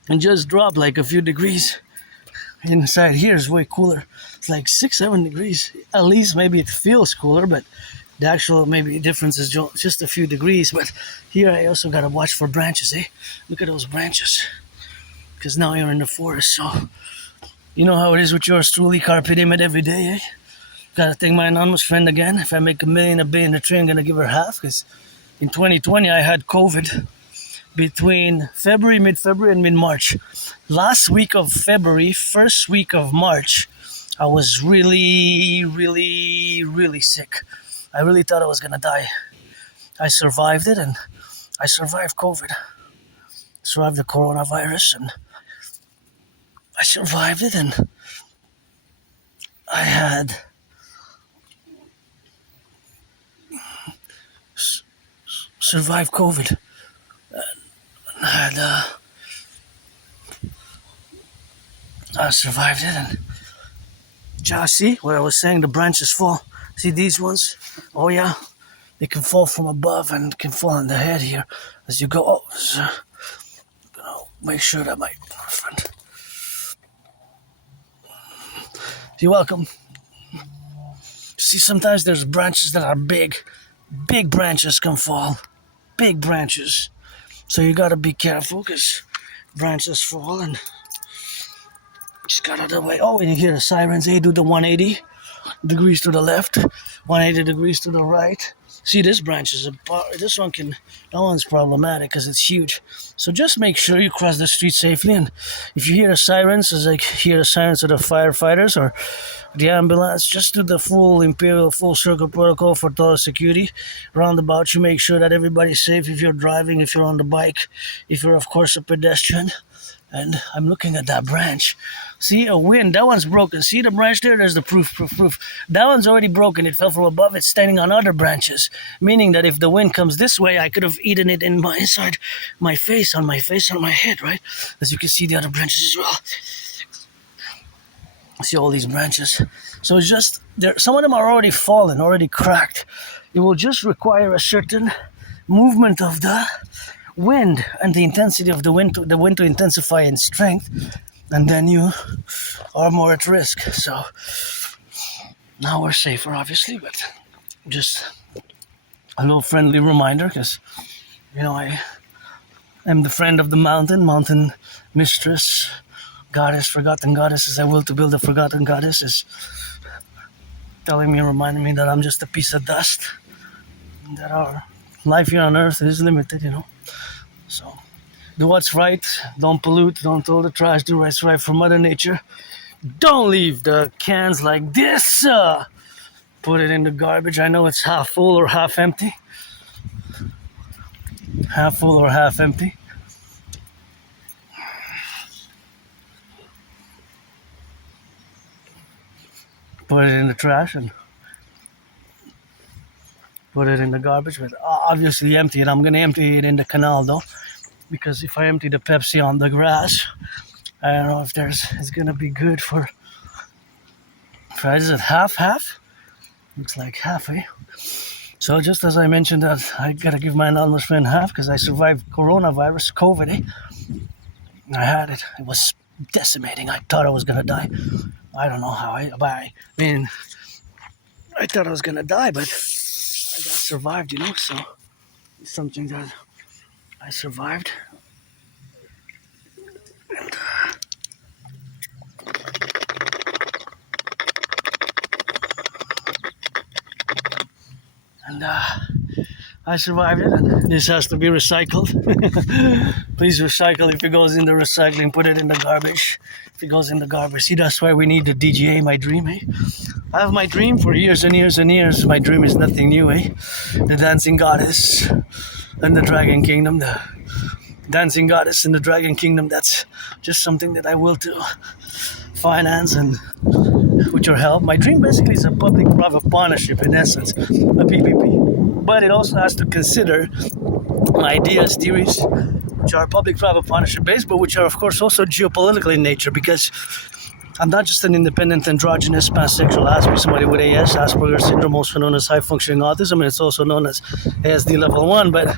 And just dropped like a few degrees. Inside here is way cooler. It's like 6-7 degrees. At least maybe it feels cooler, but the actual maybe difference is just a few degrees. But here I also gotta watch for branches, eh? Look at those branches. Because now you're in the forest, so you know how it is with yours truly, carpe diem it every day, eh? Gotta thank my anonymous friend again. If I make $1 million a day in the tree, I'm gonna give her half, because in 2020 I had COVID between mid-February and mid-March. Last week of February, first week of March, I was really, really, really sick. I really thought I was gonna die. I survived it, and I survived COVID. Survived the coronavirus, and I survived it, and I had survived COVID. I survived it, and see what I was saying, the branches fall. See these ones? Oh yeah, They can fall from above and can fall on the head here as you go. Oh, so, make sure that my friend. You're welcome. See, sometimes there's branches that are big. Big branches can fall. Big branches. So you gotta be careful because branches fall and just got out of the way. Oh, and you hear the sirens. They do the 180 degrees to the left, 180 degrees to the right. See, this branch is this one that one's problematic because it's huge. So just make sure you cross the street safely. And if you hear the sirens, it's like hear the sirens of the firefighters or the ambulance, just do the full Imperial full circle protocol for total security. Roundabout, you make sure that everybody's safe if you're driving, if you're on the bike, if you're of course a pedestrian. And I'm looking at that branch. See, a wind. That one's broken. See the branch there? There's the proof. That one's already broken. It fell from above. It's standing on other branches. Meaning that if the wind comes this way, I could have eaten it inside my face, on my head, right? As you can see the other branches as well. See all these branches. So it's just, some of them are already fallen, already cracked. It will just require a certain movement of the wind and the intensity of the wind to intensify in strength, and then you are more at risk. So now we're safer, obviously, but just a little friendly reminder because I am the friend of the mountain mistress, goddess, forgotten goddess, as I will to build a forgotten goddess, is telling me, reminding me that I'm just a piece of dust, and that our life here on earth is limited, So do what's right, don't pollute, don't throw the trash, do what's right for Mother Nature. Don't leave the cans like this. Put it in the garbage. I know it's half full or half empty. Half full or half empty. Put it in the trash and put it in the garbage, but obviously empty it. I'm going to empty it in the canal though, because if I empty the Pepsi on the grass, I don't know if it's going to be good for is it half? Looks like half, eh? So just as I mentioned that I got to give my anonymous friend half because I survived coronavirus, COVID, eh? I had it. It was decimating. I thought I was going to die. I don't know how. I thought I was going to die, but I got survived, so it's something that I survived. And I survived it, and this has to be recycled. Please recycle. If it goes in the recycling, put it in the garbage. If it goes in the garbage, see, that's why we need the DGA, my dream, eh? I have my dream for years and years and years. My dream is nothing new, eh? The dancing goddess and the dragon kingdom. The dancing goddess and the dragon kingdom, that's just something that I will to finance and with your help. My dream basically is a public-private partnership, in essence, a PPP. But it also has to consider my ideas, theories, which are public-private partnership based, but which are of course also geopolitical in nature, because I'm not just an independent, androgynous, pansexual Aspiesque, somebody with AS, Asperger's syndrome, also known as high-functioning autism, and it's also known as ASD level 1, but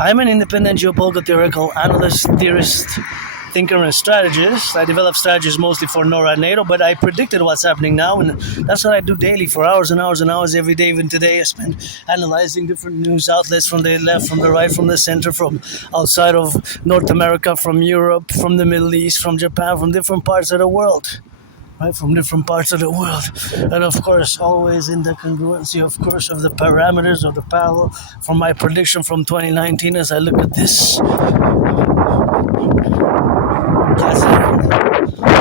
I'm an independent geopolitical theoretical analyst, theorist, thinker, and strategist. I develop strategies mostly for NORAD NATO, but I predicted what's happening now, and that's what I do daily for hours and hours and hours every day. Even today, I spend analyzing different news outlets from the left, from the right, from the center, from outside of North America, from Europe, from the Middle East, from Japan, from different parts of the world. Right, from different parts of the world. And of course, always in the congruency, of course, of the parameters of the parallel from my prediction from 2019 as I look at this.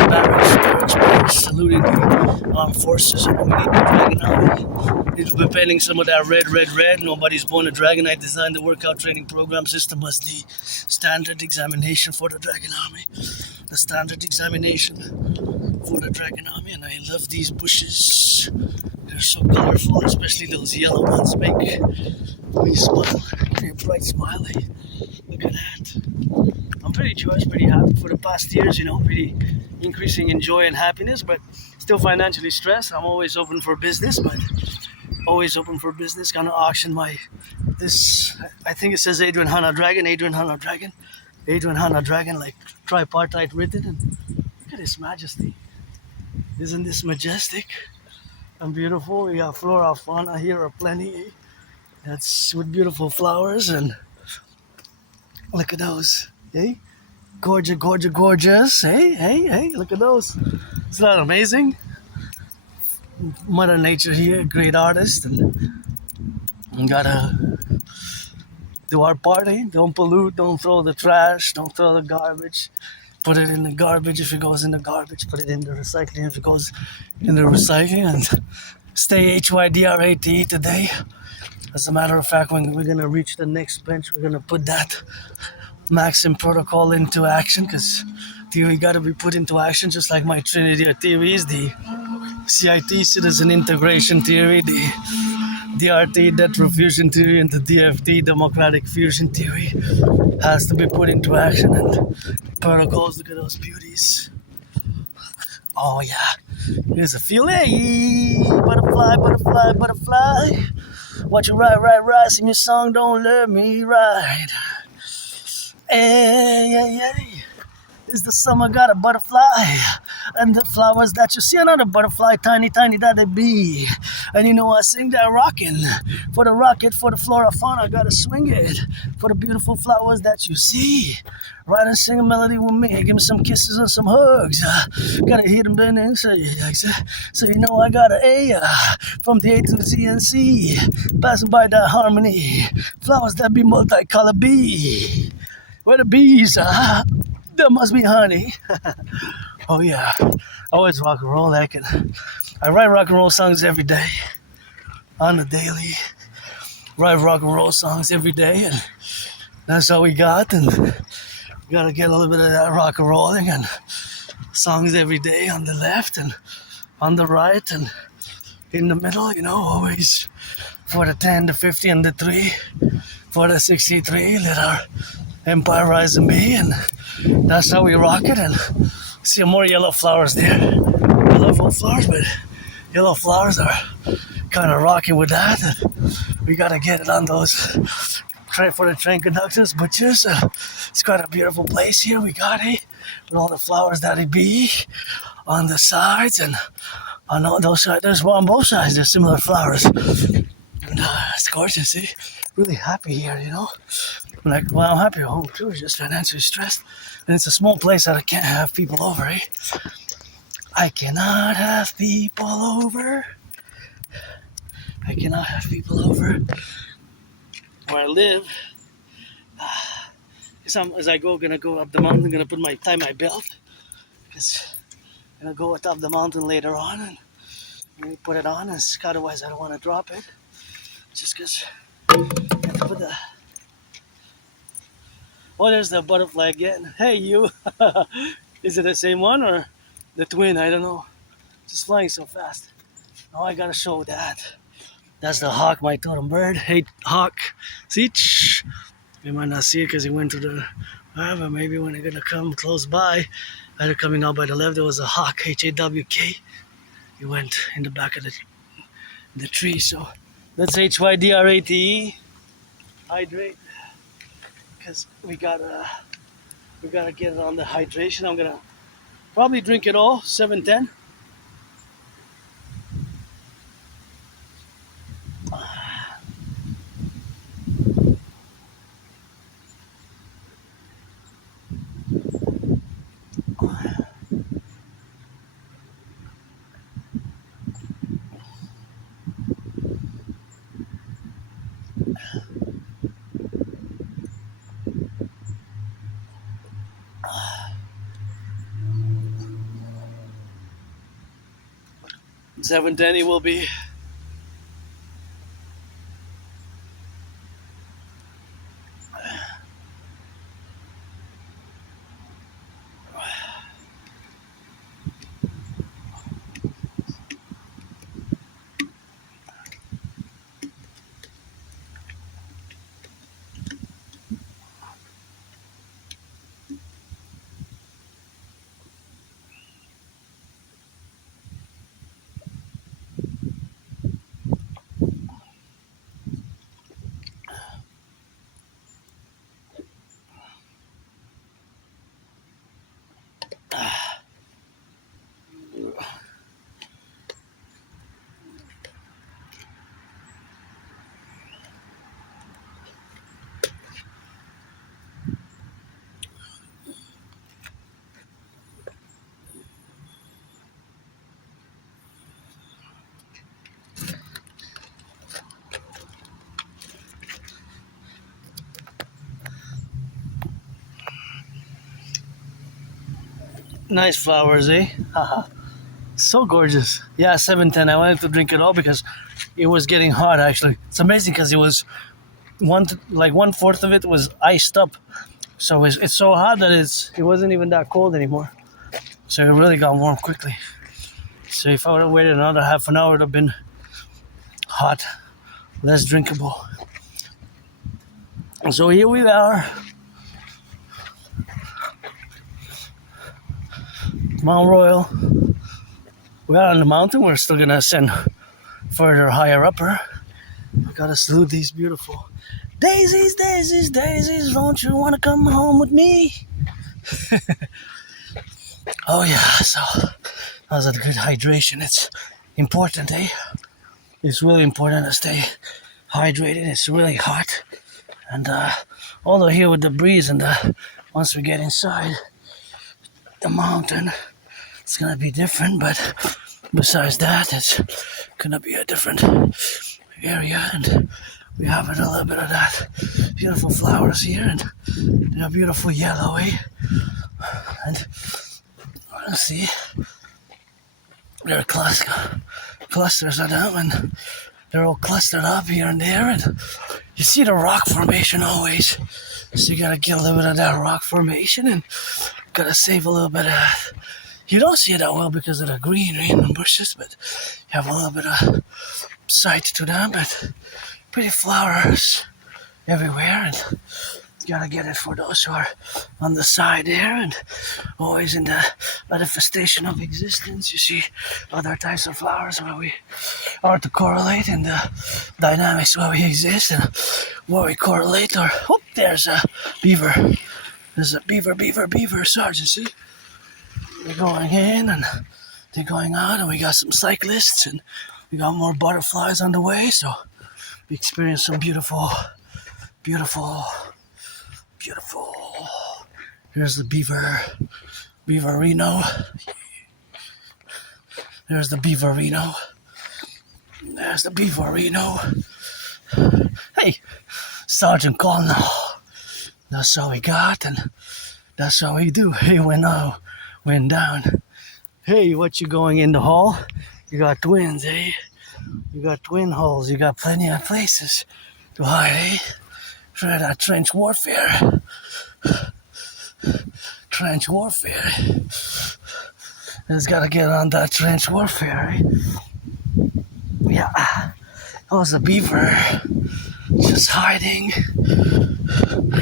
Barracks, saluting the armed forces, and we need the Dragon Army. It's preparing some of that red. Nobody's born a dragon. I designed the workout training program system as the standard examination for the Dragon Army. The standard examination for the Dragon Army, and I love these bushes. They're so colorful, especially those yellow ones make me smile. A bright smile. Look at that. I'm pretty joyous, pretty happy for the past years, really increasing in joy and happiness, but still still financially stressed. I'm always open for business, but always open for business. Gonna auction my this. I think it says Adrian Hanna Dragon, like tripartite written. And look at His Majesty. Isn't this majestic and beautiful? We got flora, fauna here aplenty. That's with beautiful flowers, and look at those. Hey, gorgeous, gorgeous, gorgeous. Hey, look at those. Isn't that amazing? Mother Nature here, great artist, and we gotta do our party. Don't pollute, don't throw the trash, don't throw the garbage. Put it in the garbage if it goes in the garbage, put it in the recycling if it goes in the recycling, and stay HYDRATE today. As a matter of fact, when we're gonna reach the next bench, we're gonna put that Maxim protocol into action, because theory gotta be put into action, just like my Trinity of theories, the CIT, citizen integration theory, the DRT, debt refusion theory, and the DFT, democratic fusion theory, has to be put into action. And protocols, look at those beauties. Oh yeah, here's a feel. Hey, butterfly, butterfly, butterfly. Watch you ride, sing your song, don't let me ride. Hey. Is the summer got a butterfly, and the flowers that you see, another butterfly, tiny that they be. And you know I sing that rockin', for the rocket, for the flora fauna, I gotta swing it, for the beautiful flowers that you see. Ride and sing a melody with me, give me some kisses and some hugs. Gotta hear them bending, so you know I got an A, from the A to the Z and C, passing by that harmony, flowers that be multicolored bee. Where the bees are, there must be honey. Oh yeah, always rock and roll. I write rock and roll songs every day, on the daily. Write rock and roll songs every day, and that's all we got. And we gotta get a little bit of that rock and rolling, and songs every day on the left and on the right and in the middle. You know, always for the 10, the 50, and the 3, for the 63. Let our empire rise and be, and that's how we rock it. And see more yellow flowers there. I love all flowers, but yellow flowers are kind of rocking with that. And we gotta get it on those for the train conductors, butchers. It's quite a beautiful place here. We got it with all the flowers that it be on the sides, and on all those sides. There's one on both sides. There's similar flowers. And, it's gorgeous. See, really happy here. You know. I'm happy at home too. It's just financially stressed, and it's a small place that I can't have people over. Eh? I cannot have people over. I cannot have people over where I live. As I gonna go up the mountain, gonna tie my belt, because I'm gonna go atop the mountain later on, and maybe put it on. And otherwise, I don't want to drop it. Just because I have to put the. What is the butterfly again? Hey, you! Is it the same one or the twin? I don't know. Just flying so fast. Now I gotta show that. That's the hawk, my totem bird. Hey, hawk. See? You might not see it because he went to the. But maybe when they're gonna come close by, either coming out by the left, there was a hawk, HEATWAVE. He went in the back of the tree. So that's HYDRATE. Hydrate. Because we gotta get it on the hydration. I'm gonna probably drink it all, 7:10. It will be. Nice flowers, eh? Haha. So gorgeous. Yeah, 7:10. I wanted to drink it all because it was getting hot. Actually, it's amazing because it was one fourth of it was iced up, so it's so hot that it wasn't even that cold anymore. So it really got warm quickly. So if I would have waited another half an hour, it would have been hot, less drinkable. So here we are, Mount Royal. We're on the mountain. We're still gonna ascend further higher upper. We gotta salute these beautiful daisies, daisies, daisies. Don't you wanna come home with me? Oh yeah, so that was a good hydration. It's important, eh? It's really important to stay hydrated. It's really hot, and although here with the breeze and once we get inside the mountain, it's gonna be different. But besides that, it's gonna be a different area, and we have a little bit of that beautiful flowers here, and they're beautiful yellow, eh? And let's see, there are clusters of them, and they're all clustered up here and there, and you see the rock formation always, so you gotta get a little bit of that rock formation, and gotta save a little bit of that. You don't see it that well because of the greenery and the bushes, but you have a little bit of sight to them, but pretty flowers everywhere, and you gotta get it for those who are on the side there, and always in the manifestation of existence. You see other types of flowers where we are to correlate in the dynamics where we exist and where we correlate. Or there's a beaver. There's a beaver sergeant. See, they're going in and they're going out, and we got some cyclists, and we got more butterflies on the way. So we experienced some beautiful. Here's the beaverino. There's the beaverino. There's the beaverino. Hey, Sergeant Call now. That's all we got, and that's all we do. Hey, when down. Hey, what you going in the hall? You got twins, eh? You got twin halls. You got plenty of places to hide, eh? Try that trench warfare. Trench warfare. Just gotta get on that trench warfare, eh? Yeah. That was a beaver. Just hiding.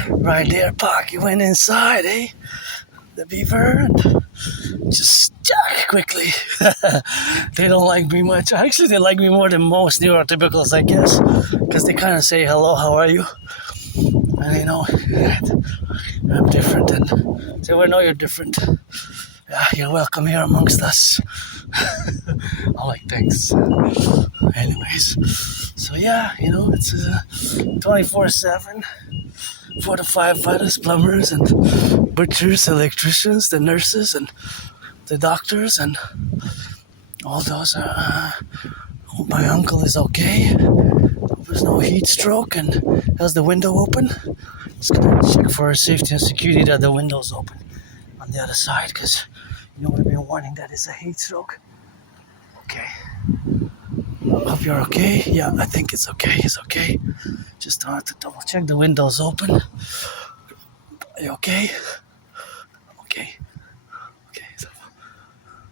Right there, Pocky went inside, eh? The beaver, and just quickly. They don't like me much. Actually, they like me more than most neurotypicals, I guess, because they kind of say, hello, how are you? And they know that I'm different, and say, well, no, you're different. Yeah, you're welcome here amongst us. I'm like, thanks. Anyways, so yeah, it's 24/7 for the firefighters, plumbers, and butchers, electricians, the nurses, and the doctors, and all those. Hope my uncle is okay. Hope there's no heat stroke, and has the window open. Just gonna check for safety and security that the window's open on the other side, because we've been warning that it's a heat stroke. Okay. Hope you're okay. Yeah, I think it's okay. It's okay. Just have to double check the window's open. Are you okay? Okay. Okay. So,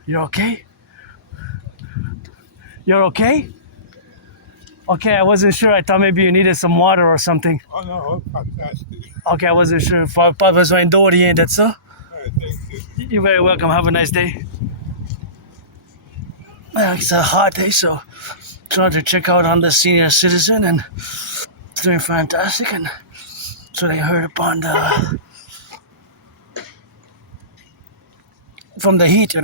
you're okay? You're okay? Okay, I wasn't sure. I thought maybe you needed some water or something. Oh no, fantastic. Okay, I wasn't sure. Pas besoin d'eau, rien de ça. Thank you. You're very welcome. Have a nice day. It's a hot day, so trying to check out on the senior citizen, and it's doing fantastic. And so I heard upon from the heat,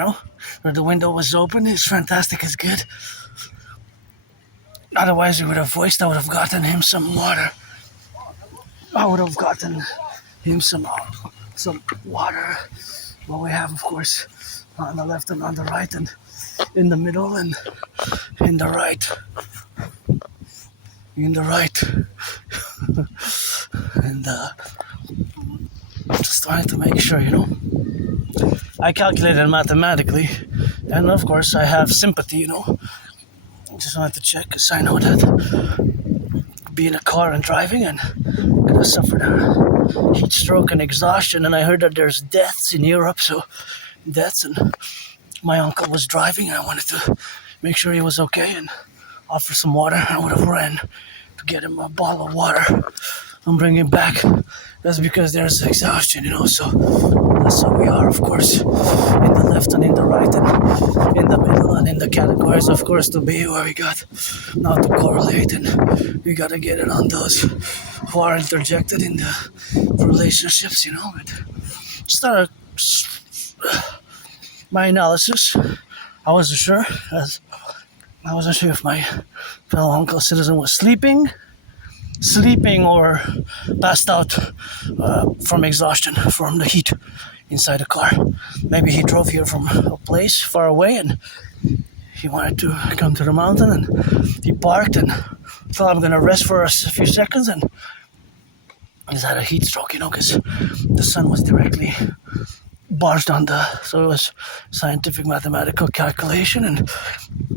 where the window was open. It's fantastic. It's good. Otherwise, I would have gotten him some water. I would have gotten him some water. Well, we have, of course, on the left and on the right, and in the middle, and in the right. And just trying to make sure, I calculated mathematically, and of course I have sympathy, I just wanted to check because I know that being in a car and driving and gonna suffer a heat stroke and exhaustion, and I heard that there's deaths in Europe, so deaths, and my uncle was driving and I wanted to make sure he was okay and offer some water. I would have ran to get him a bottle of water and bring him back. That's because there's exhaustion, so that's how we are, of course, in the left and in the right and in the middle and in the categories, of course, to be where we got not to correlate, and we got to get it on those who are interjected in the relationships, but start my analysis. I wasn't sure if my fellow uncle citizen was sleeping or passed out from exhaustion from the heat inside the car. Maybe he drove here from a place far away and he wanted to come to the mountain, and he parked and thought, I'm gonna rest for a few seconds, and he's had a heat stroke, because the sun was directly barged on so it was scientific mathematical calculation, and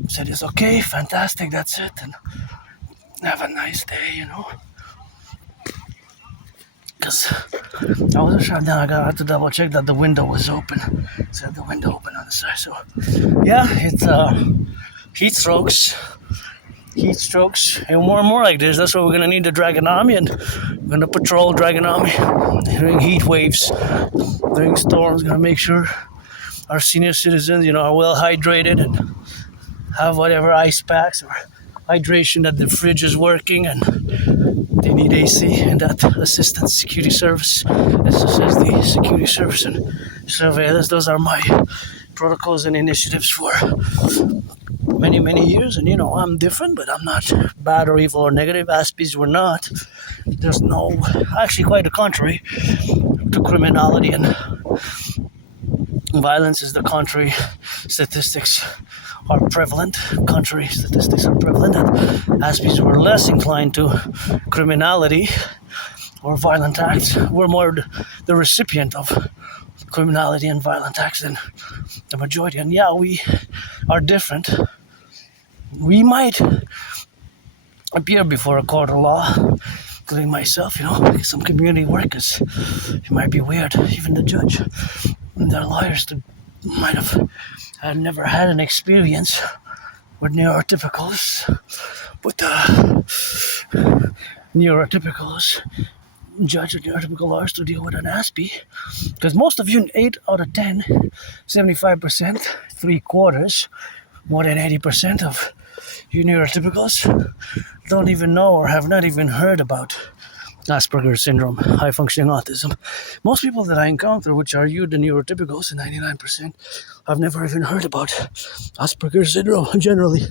said it's okay, fantastic, that's it, and have a nice day, because I wasn't sure. Then I had to double check that the window was open. So the window open on the side. So yeah, it's heat strokes, and more like this. That's why we're gonna need the Dragon Army, and we're gonna patrol Dragon Army during heat waves, during storms. Gonna make sure our senior citizens, are well hydrated and have whatever ice packs or hydration, that the fridge is working and they need AC, and that assistance security service, SSSD security service and surveillance. Those are my protocols and initiatives for many years, and I'm different, but I'm not bad or evil or negative. Aspies were not. There's no, actually quite the contrary to criminality and violence is the contrary. Statistics are prevalent. Contrary statistics are prevalent that Aspies were less inclined to criminality or violent acts. We're more the recipient of criminality and violent acts than the majority. And yeah, we are different. We might appear before a court of law, including myself, some community workers. It might be weird. Even the judge and their lawyers might have never had an experience with neurotypicals, but neurotypicals judge the neurotypical lawyers to deal with an Aspie, because most of you, 8 out of 10, 75%, 3/4, more than 80% of you neurotypicals don't even know or have not even heard about Asperger's syndrome, high functioning autism. Most people that I encounter, which are you, the neurotypicals, 99%, I've never even heard about Asperger's syndrome. Generally,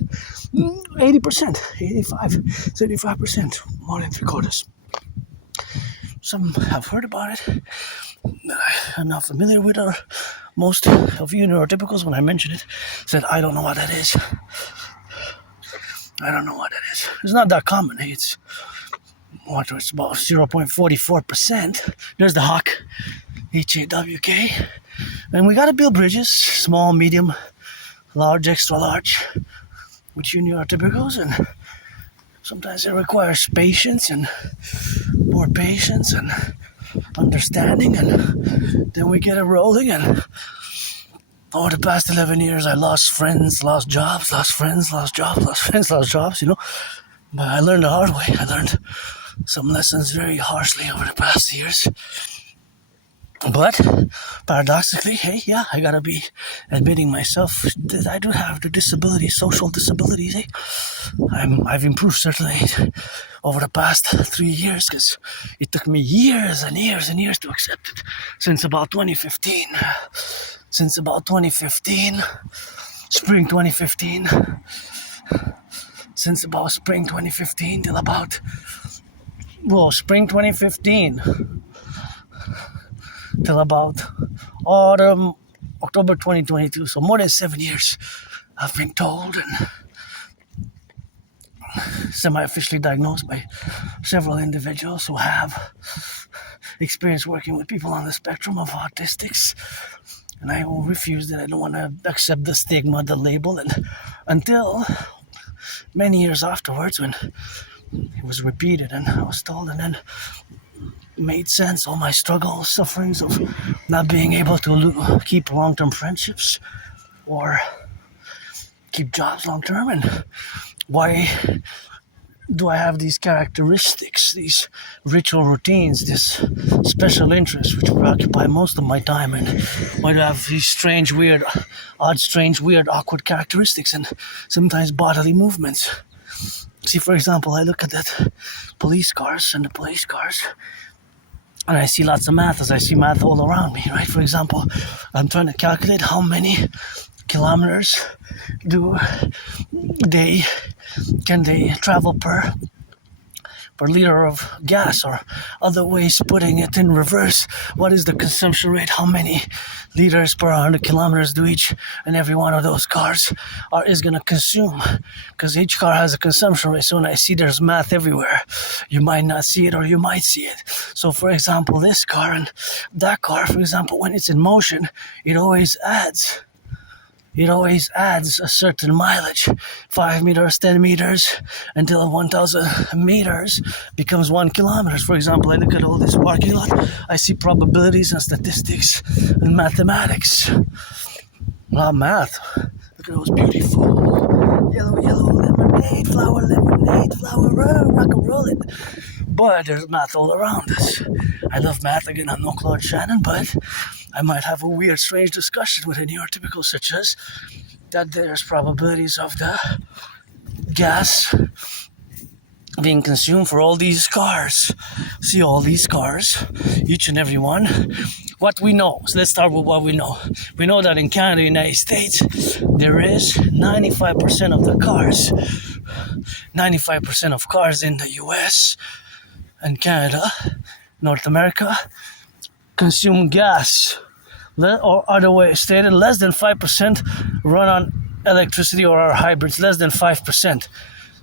80%, 85, 75%, more than 3/4. Some have heard about it that I'm not familiar with, or most of you neurotypicals, when I mention it, said, I don't know what that is. I don't know what that is. It's not that common. It's about 0.44%. There's the HAWK, HEATWAVE. And we got to build bridges, small, medium, large, extra large, with you neurotypicals. And sometimes it requires patience and more patience and understanding. And then we get it rolling. And over the past 11 years, I lost friends, lost jobs, lost friends, lost jobs, lost friends, lost jobs, But I learned the hard way. I learned some lessons very harshly over the past years. But paradoxically, I gotta be admitting myself that I do have the disabilities, social disabilities. I've improved certainly over the past 3 years, because it took me years and years and years to accept it. Since about 2015, spring 2015. Since about spring 2015 till about, spring 2015 till about October 2022. So more than 7 years, I've been told and semi-officially diagnosed by several individuals who have experience working with people on the spectrum of autistics And I refused it. I don't want to accept the stigma, the label, and until many years afterwards when it was repeated and I was told, and then it made sense, all my struggles, sufferings of not being able to keep long-term friendships or keep jobs long-term, and why do I have these characteristics, these ritual routines, this special interests which preoccupy most of my time, and why do I have these strange, weird, awkward characteristics and sometimes bodily movements? See, for example, I look at that police cars and I see lots of math as I see math all around me, right? For example, I'm trying to calculate how many kilometers can they travel per liter of gas, or other ways putting it in reverse, what is the consumption rate? How many liters per 100 kilometers do each and every one of those cars is going to consume? Because each car has a consumption rate. So when I see there's math everywhere, you might not see it or you might see it. So for example, this car and that car, for example, when it's in motion, it always adds a certain mileage, 5 meters, 10 meters, until 1,000 meters becomes 1 kilometer. For example, I look at all this parking lot, I see probabilities and statistics and mathematics. Not math. Look at those beautiful yellow lemonade, flower, rock and roll it. But there's math all around us. I love math. Again, I'm no Claude Shannon, but I might have a weird, strange discussion with a neurotypical, such as that there's probabilities of the gas being consumed for all these cars. See all these cars, each and every one. What we know. So let's start with what we know. We know that in Canada, United States, there is 95% of the cars. 95% of cars in the US and Canada, North America, consume gas. Or other way stated, less than 5% run on electricity or are hybrids, less than 5%.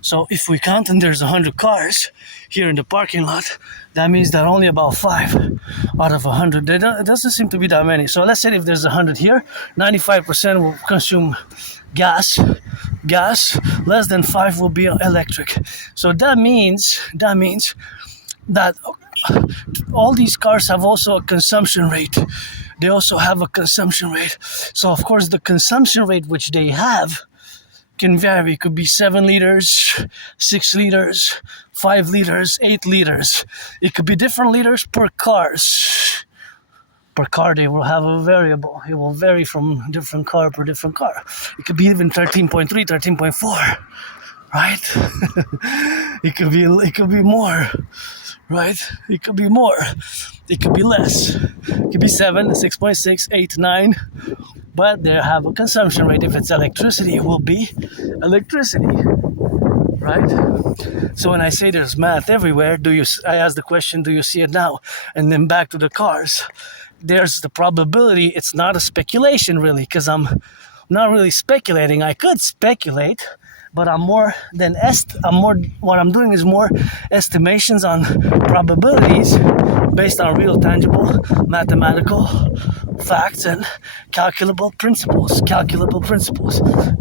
So if we count and there's 100 cars here in the parking lot, that means that only about 5 out of 100, it doesn't seem to be that many. So let's say if there's 100 here, 95% will consume gas, less than 5 will be electric. So that means that all these cars have also a consumption rate. They also have a consumption rate. So of course the consumption rate which they have can vary. It could be 7 liters, 6 liters, 5 liters, 8 liters. It could be different liters per cars. Per car they will have a variable. It will vary from different car per different car. It could be even 13.3, 13.4, right? It could be more. Right? It could be more. It could be less. It could be 7, 6.6, 8, 9. But they have a consumption rate. If it's electricity, it will be electricity. Right? So when I say there's math everywhere, I ask the question, do you see it now? And then back to the cars. There's the probability. It's not a speculation really, because I'm not really speculating. I could speculate, but what I'm doing is more estimations on probabilities based on real tangible mathematical facts and calculable principles,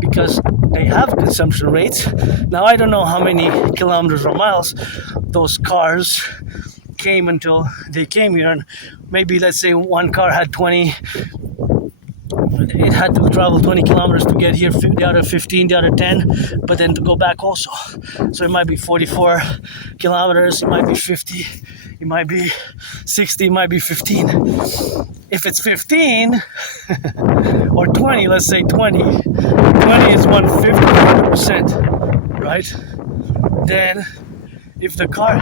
because they have consumption rates. Now I don't know how many kilometers or miles those cars came until they came here, and maybe let's say one car had 20, it had to travel 20 kilometers to get here, the other 15, the other 10, but then to go back also. So it might be 44 kilometers, it might be 50, it might be 60, it might be 15. If it's 15 or 20, let's say 20 is 150, 100%, right? Then if the car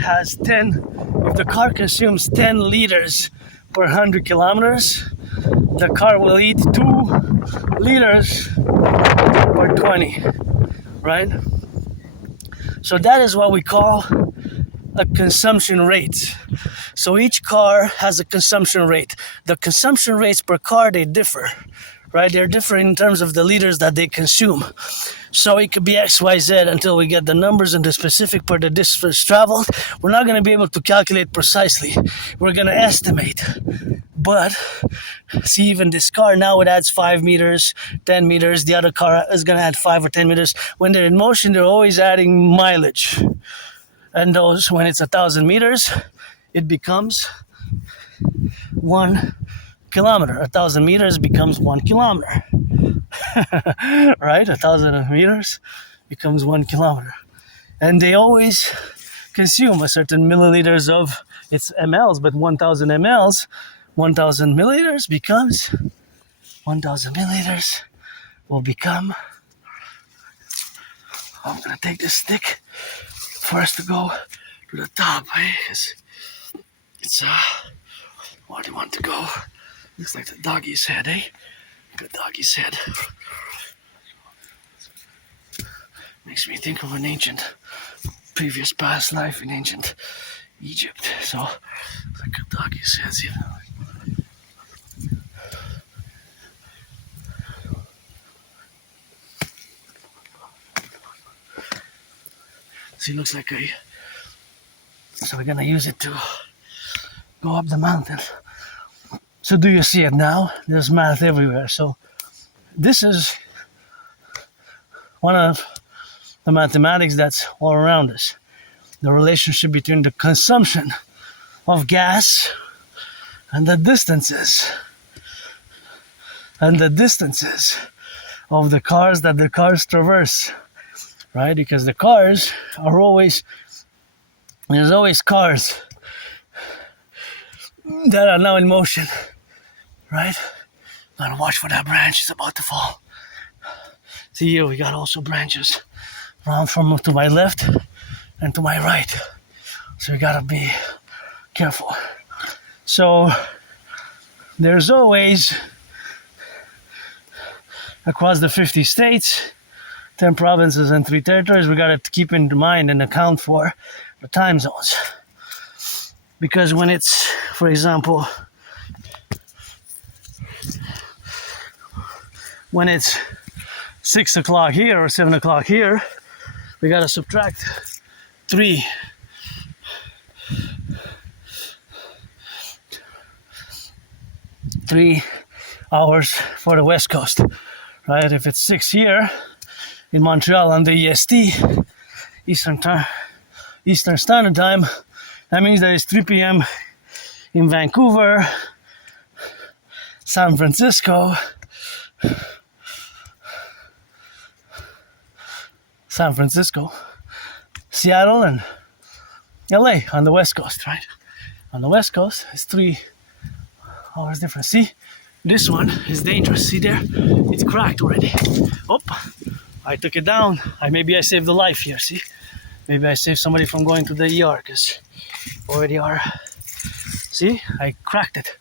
consumes 10 liters per 100 kilometers, the car will eat 2 liters per 20, right? So that is what we call a consumption rate. So each car has a consumption rate. The consumption rates per car, they differ, right? They're different in terms of the liters that they consume. So it could be X, Y, Z until we get the numbers and the specific per the distance traveled. We're not going to be able to calculate precisely. We're going to estimate But see, even this car now, it adds 5 meters, 10 meters. The other car is going to add 5 or 10 meters. When they're in motion, they're always adding mileage. And those, when it's 1,000 meters, it becomes 1 kilometer. 1,000 meters becomes 1 kilometer. Right? 1,000 meters becomes 1 kilometer. And they always consume a certain milliliters of its mLs, but 1,000 mLs, 1,000 milliliters becomes 1,000 milliliters will become. I'm gonna take this stick for us to go to the top, eh? Because it's where do you want to go? Looks like the doggy's head, eh? The doggy's head. Makes me think of an ancient, previous past life in ancient Egypt. So, it's like a doggy's head, you know. See, looks like so we're gonna use it to go up the mountain. So do you see it now? There's math everywhere. So this is one of the mathematics that's all around us. The relationship between the consumption of gas and the distances. And the distances of the cars that the cars traverse. Right? Because the cars are always, there's always cars that are now in motion. Right? Gotta watch for that branch, it's about to fall. See here, we got also branches around from to my left and to my right. So you gotta be careful. So there's always, across the 50 states, 10 provinces and 3 territories, we gotta keep in mind and account for the time zones. Because when it's, for example, when it's 6 o'clock here or 7 o'clock here, we gotta subtract 3 hours for the West Coast, right? If it's 6 here in Montreal on the EST, Eastern Standard Time, that means that it's 3 p.m. in Vancouver, San Francisco, Seattle, and LA on the West Coast, right? On the West Coast, it's 3 hours difference. See, this one is dangerous. See there? It's cracked already. Oh, I took it down. Maybe I saved a life here, see? Maybe I saved somebody from going to the ER, because already are. See, I cracked it.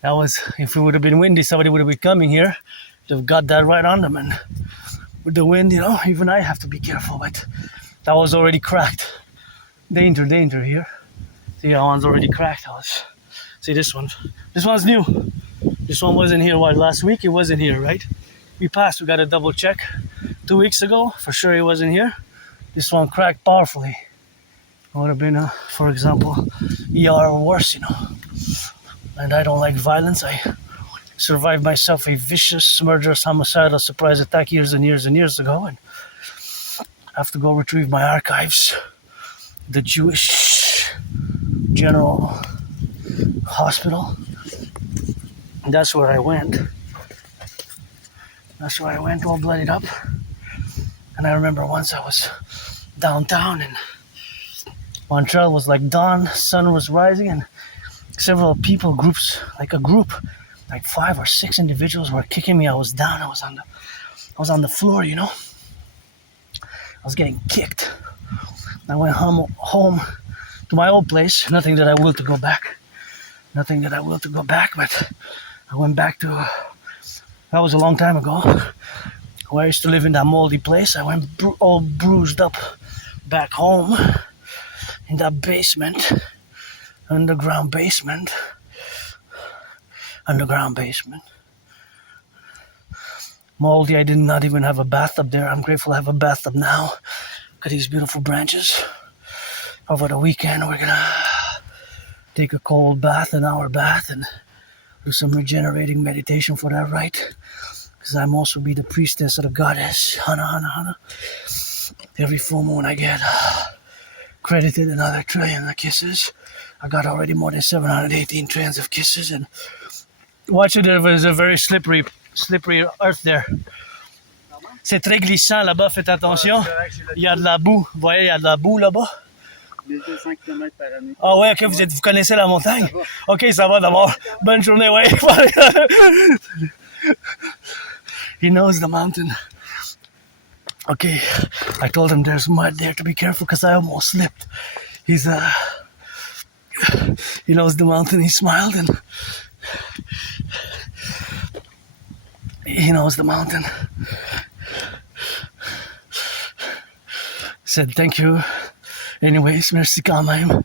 That was, if it would have been windy, somebody would have been coming here. They've got that right on them, and with the wind, you know, even I have to be careful, but that was already cracked. Danger here. See, that one's already cracked. See this one. This one's new. This one wasn't here, last week? It wasn't here, right? We passed, we got to double check. 2 weeks ago, for sure it wasn't here. This one cracked powerfully. It would have been, for example, ER or worse, you know. And I don't like violence. I survived myself a vicious, murderous, homicidal surprise attack years and years and years ago, and I have to go retrieve my archives. The Jewish General Hospital. And that's where I went. All bloodied up. And I remember once I was downtown and Montreal was like dawn, sun was rising, and several people, like 5 or 6 individuals were kicking me. I was down, I was on the floor, you know. I was getting kicked. I went home to my old place. Nothing that I will to go back, but I went back to, that was a long time ago, where I used to live in that moldy place. I went all bruised up back home in that basement, underground basement. Moldy, I did not even have a bathtub there. I'm grateful I have a bathtub now. Look at these beautiful branches. Over the weekend, we're gonna take a cold bath, an hour bath, and do some regenerating meditation for that, right? Because I'm also be the priestess of the goddess. Hana, hana, hana. Every full moon I get credited another trillion of kisses. I got already more than 718 trillions of kisses, and watch it, there was a very slippery earth there. C'est très glissant là-bas, faites attention. Il y a de la boue, vous voyez, il y a de la boue là-bas. 1500 km par année. Ah ouais, ok, vous connaissez la montagne? Ok, ça va d'abord. Bonne journée, ouais. He knows the mountain. Okay, I told him there's mud there to be careful because I almost slipped. He knows the mountain. He smiled and he knows the mountain. Said thank you. Anyways, merci quand même.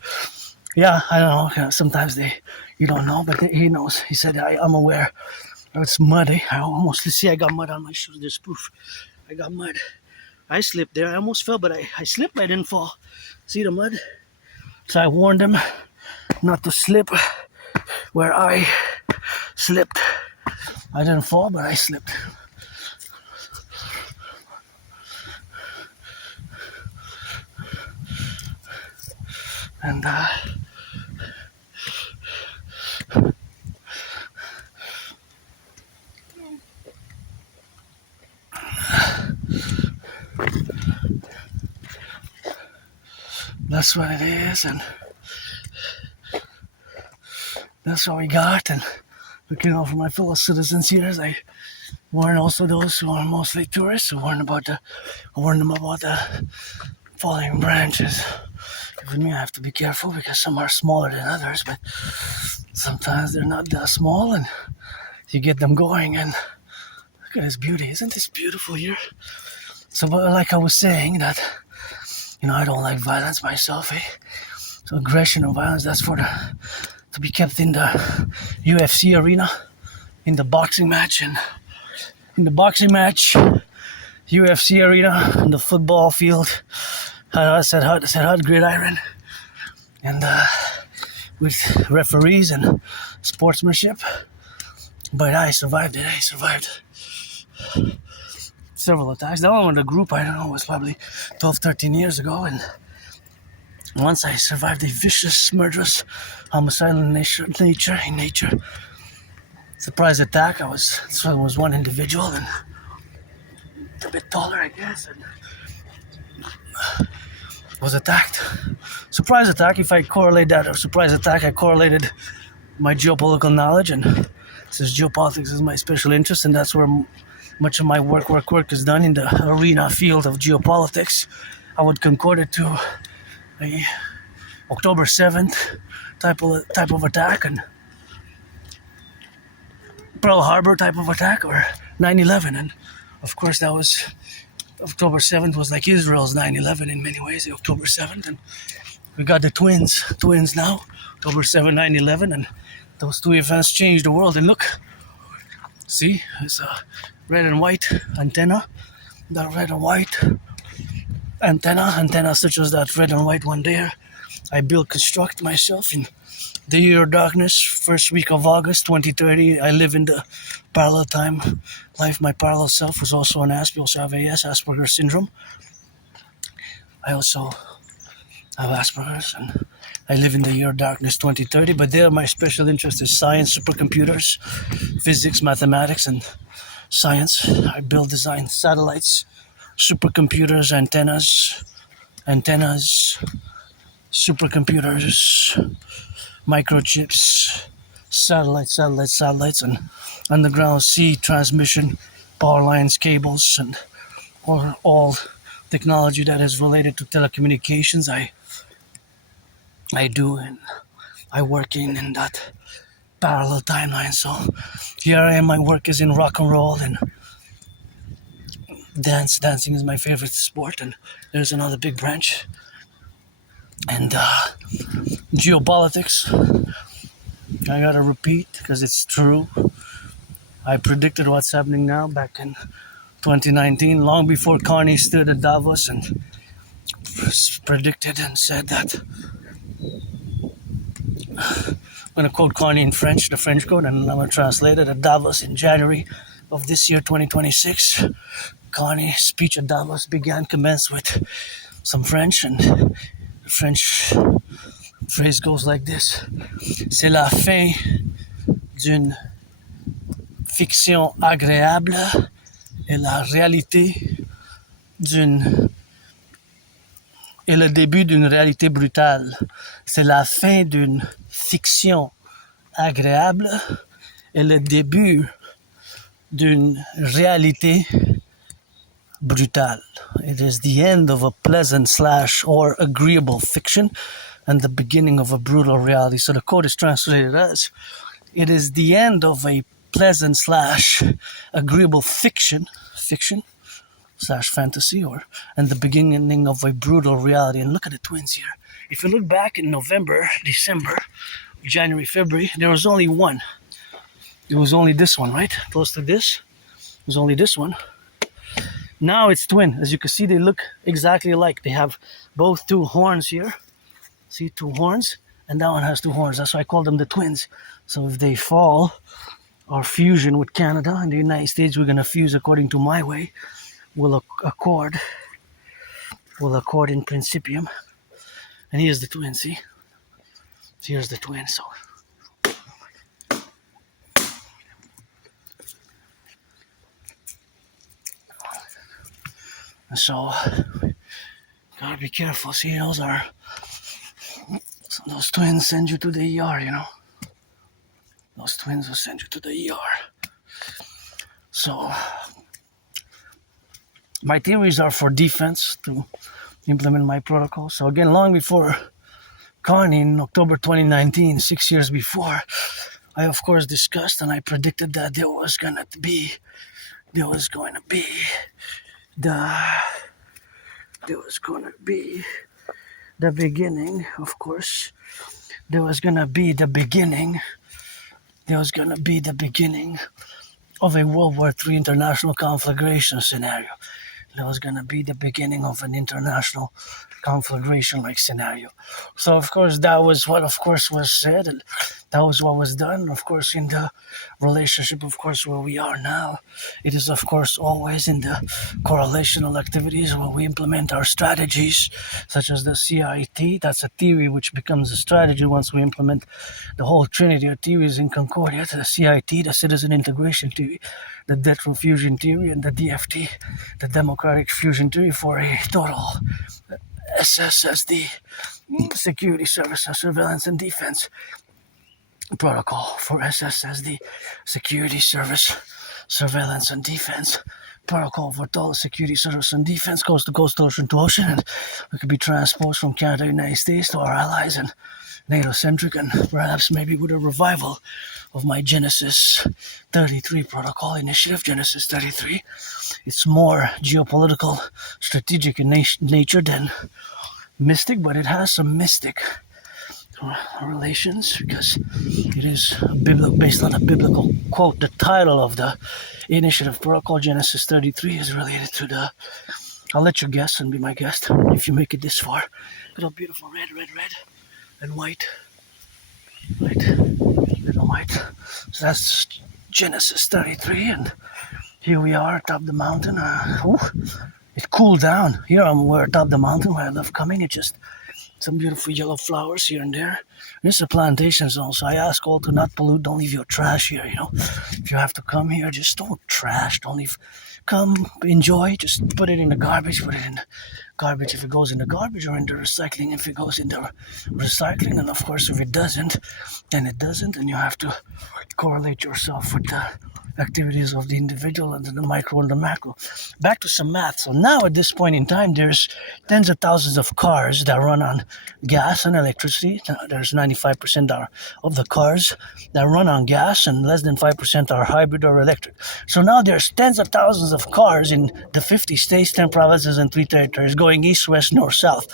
Yeah, I don't know. Sometimes you don't know, but he knows. He said I'm aware. It's muddy. I almost see I got mud on my shoes. There's proof. I got mud. I slipped there. I almost fell, but I slipped. I didn't fall. See the mud? So I warned him not to slip where I slipped. I didn't fall, but I slipped. And that's what it is, and that's what we got. And looking out for my fellow citizens here, as I warn also those who are mostly tourists, who warn them about the falling branches. With me, I have to be careful because some are smaller than others, but sometimes they're not that small, and you get them going. And look at this beauty! Isn't this beautiful here? So, like I was saying, that I don't like violence myself. So aggression and violence, that's to be kept in the UFC arena, in the boxing match, and in the boxing match, UFC arena, in the football field. I said hot gridiron, and with referees and sportsmanship. But I survived it. I survived several attacks. That one with the group, I don't know, was probably 12, 13 years ago. And once I survived a vicious, murderous, homicidal nature. Surprise attack. This one was one individual and a bit taller, I guess. And was attacked. Surprise attack. If I correlate that or surprise attack, I correlated my geopolitical knowledge, and since geopolitics is my special interest, and that's where much of my work is done, in the arena field of geopolitics, I would concord it to a October 7th type of attack, and Pearl Harbor type of attack, or 9/11, and of course that was October 7th was like Israel's 9/11 in many ways, the October 7th, and we got the twins now, October 7th, 9/11, and those two events changed the world. And look, see, it's a red and white antenna, that red and white antenna such as that red and white one there, I construct myself in the year of darkness, first week of August 2030. I live in the parallel time life. My parallel self was also an Aspiesque, also have AS, Asperger's syndrome. I also have Asperger's, and I live in the year of darkness 2030. But there, my special interest is science, supercomputers, physics, mathematics, and science. I design satellites, supercomputers, antennas, supercomputers, microchips, satellites, and underground sea transmission, power lines, cables, and all technology that is related to telecommunications. I do, and I work in that parallel timeline. So here I am. My work is in rock and roll and dance. Dancing is my favorite sport, and there's another big branch. And geopolitics, I gotta repeat because it's true. I predicted what's happening now back in 2019, long before Carney stood at Davos and predicted and said that going to quote Connie in French, the French quote, and I'm going to translate it. At Davos in January of this year, 2026, Connie's speech at Davos commenced with some French, and the French phrase goes like this: C'est la fin d'une fiction agréable et la réalité et le début d'une réalité brutale. C'est la fin d'une fiction agréable et le début d'une réalité brutale. It is the end of a pleasant / or agreeable fiction and the beginning of a brutal reality. So the quote is translated as, it is the end of a pleasant / agreeable fiction / fantasy, and the beginning of a brutal reality. And look at the twins here. If you look back in November, December, January, February, there was only one. It was only this one, right? Close to this. It was only this one. Now it's twin. As you can see, they look exactly alike. They have both two horns here. See, two horns, and that one has two horns. That's why I call them the twins. So if they fall, our fusion with Canada and the United States, we're gonna fuse according to my way. Will accord in principium. And here's the twin, see? Here's the twin, so. And so, gotta be careful. See, those twins send you to the ER, you know? Those twins will send you to the ER. So, my theories are for defense to implement my protocol. So again, long before Connie in October 2019, 6 years before, I of course discussed and I predicted that there was going to be the beginning, of course. There was going to be the beginning of a World War III international conflagration scenario. That was going to be the beginning of an international conflagration-like scenario. So, of course, that was what, of course, was said, and that was what was done. Of course, in the relationship, of course, where we are now, it is, of course, always in the correlational activities where we implement our strategies, such as the CIT. That's a theory which becomes a strategy once we implement the whole trinity of theories in Concordia, to the CIT, the citizen integration theory, the debt fusion theory, and the DFT, the democratic fusion theory, for a total SSSD, security services, surveillance and defense protocol, for SSSD, security service, surveillance and defense protocol for total security service and defense, coast to coast, ocean to ocean, and we could be transposed from Canada, United States to our allies and NATO-centric, and perhaps maybe with a revival of my Genesis 33 protocol initiative. Genesis 33, it's more geopolitical, strategic in nature than mystic, but it has some mystic relations because it is based on a biblical quote. The title of the initiative protocol, Genesis 33, is related to the, I'll let you guess and be my guest if you make it this far. Little beautiful red, and white, little white. So that's Genesis 33, and here we are atop the mountain. It cooled down. Here we're atop the mountain where I love coming. It's just some beautiful yellow flowers here and there. This is a plantation zone, so I ask all to not pollute. Don't leave your trash here, you know. If you have to come here, just don't trash. Don't leave. Come, enjoy. Just put it in the garbage. Put it in the garbage if it goes in the garbage, or in the recycling if it goes in the recycling. And of course, if it doesn't, then it doesn't. And you have to correlate yourself with the activities of the individual and the micro and the macro. Back to some math. So now at this point in time, there's tens of thousands of cars that run on gas and electricity. There's 95% of the cars that run on gas, and less than 5% are hybrid or electric. So now there's tens of thousands of cars in the 50 states, 10 provinces, and 3 territories going east, west, north, south.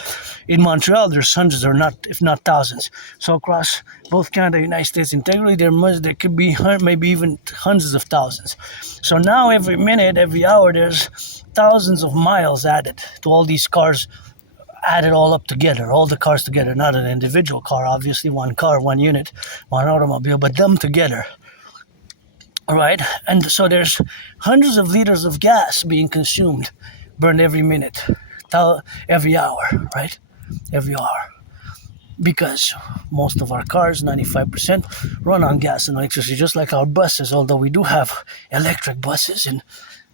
In Montreal, there's hundreds, or not, if not thousands. So across both Canada and United States integrally, there could be maybe even hundreds of thousands. So now every minute, every hour, there's thousands of miles added to all these cars add it all up together, all the cars together, not an individual car, obviously, one car, one unit, one automobile, but them together. All right, and so there's hundreds of liters of gas being consumed, burned every minute, every hour, right? Every hour. Because most of our cars, 95%, run on gas and electricity, just like our buses, although we do have electric buses. In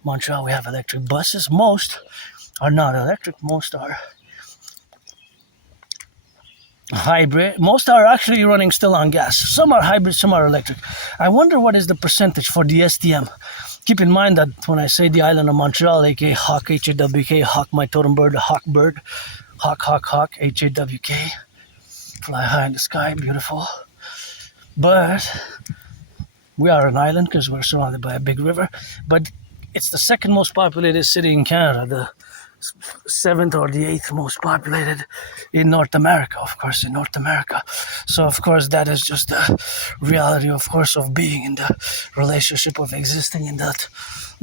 Montreal, we have electric buses. Most are not electric, most are hybrid. Most are actually running still on gas. Some are hybrid, some are electric. I wonder what is the percentage for the STM. Keep in mind that when I say the island of Montreal, aka Hawk, HEAWK, Hawk, my totem bird, Hawk bird, Hawk, HEAWK, fly high in the sky, beautiful. But we are an island because we're surrounded by a big river. But it's the second most populated city in Canada, the seventh or the eighth most populated in North America, of course, in North America. So, of course, that is just the reality, of course, of being in the relationship of existing in that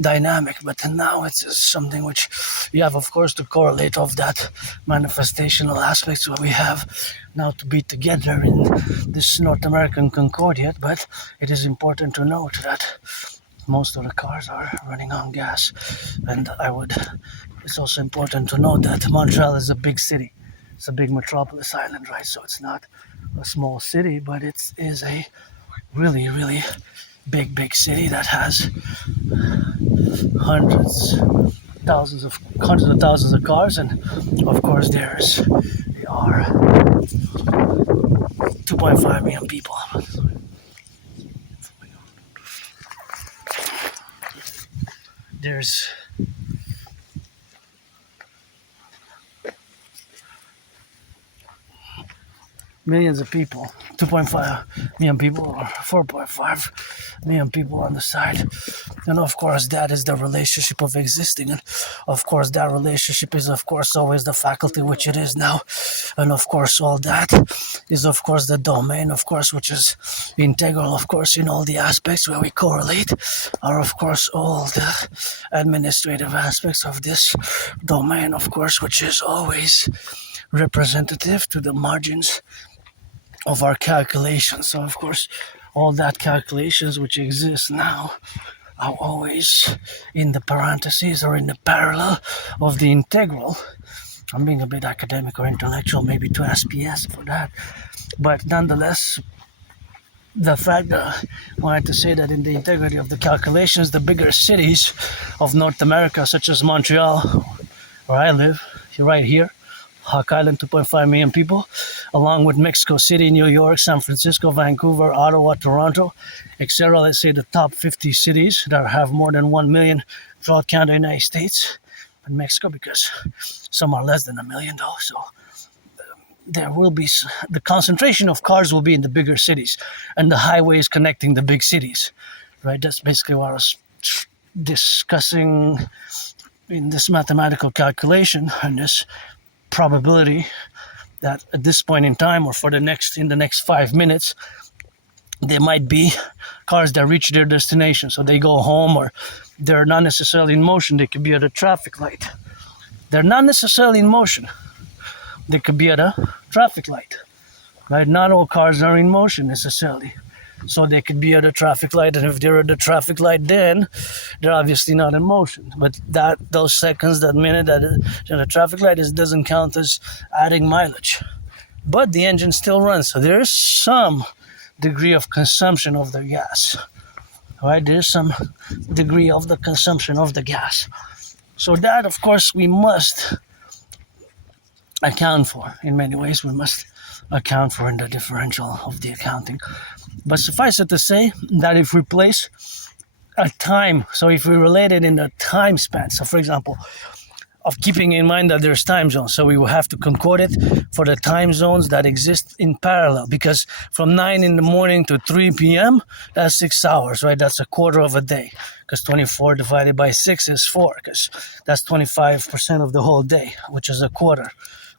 dynamic. But now it's something which you have, of course, to correlate of that manifestational aspects what we have now to be together in this North American Concordiate. But it is important to note that most of the cars are running on gas, and it's also important to note that Montreal is a big city. It's a big metropolis island, right? So it's not a small city, but it is a really, really big city that has hundreds of thousands of cars, and of course there are 2.5 million people. There's millions of people, 2.5 million people or 4.5 million people on the side. And of course that is the relationship of existing, and of course that relationship is of course always the faculty which it is now, and of course all that is of course the domain, of course, which is integral, of course, in all the aspects where we correlate are of course all the administrative aspects of this domain, of course, which is always representative to the margins of our calculations. So of course all that calculations which exist now are always in the parentheses or in the parallel of the integral. I'm being a bit academic or intellectual, maybe to Aspiesque for that, but nonetheless the fact that I wanted to say that in the integrity of the calculations, the bigger cities of North America, such as Montreal, where I live, right here, Hawk Island, 2.5 million people, along with Mexico City, New York, San Francisco, Vancouver, Ottawa, Toronto, etc. Let's say the top 50 cities that have more than 1 million throughout Canada, United States, and Mexico, because some are less than 1 million though. So there will be, the concentration of cars will be in the bigger cities and the highways connecting the big cities, right? That's basically what I was discussing in this mathematical calculation and this probability that at this point in time or in the next 5 minutes there might be cars that reach their destination, so they go home, or they're not necessarily in motion. They could be at a traffic light. They're not necessarily in motion. They could be at a traffic light, right? Not all cars are in motion necessarily. So they could be at a traffic light, and if they're at the traffic light, then they're obviously not in motion. But those seconds, that minute that the traffic light doesn't count as adding mileage. But the engine still runs, so there's some degree of consumption of the gas. Right? There's some degree of the consumption of the gas. So that, of course, we must account for. In many ways, we must account for in the differential of the accounting. But suffice it to say that if we place a time, so if we relate it in the time span, so for example, of keeping in mind that there's time zones, so we will have to concord it for the time zones that exist in parallel, because from 9 in the morning to 3 p.m., that's 6 hours, right? That's a quarter of a day, because 24 divided by 6 is 4, because that's 25% of the whole day, which is a quarter.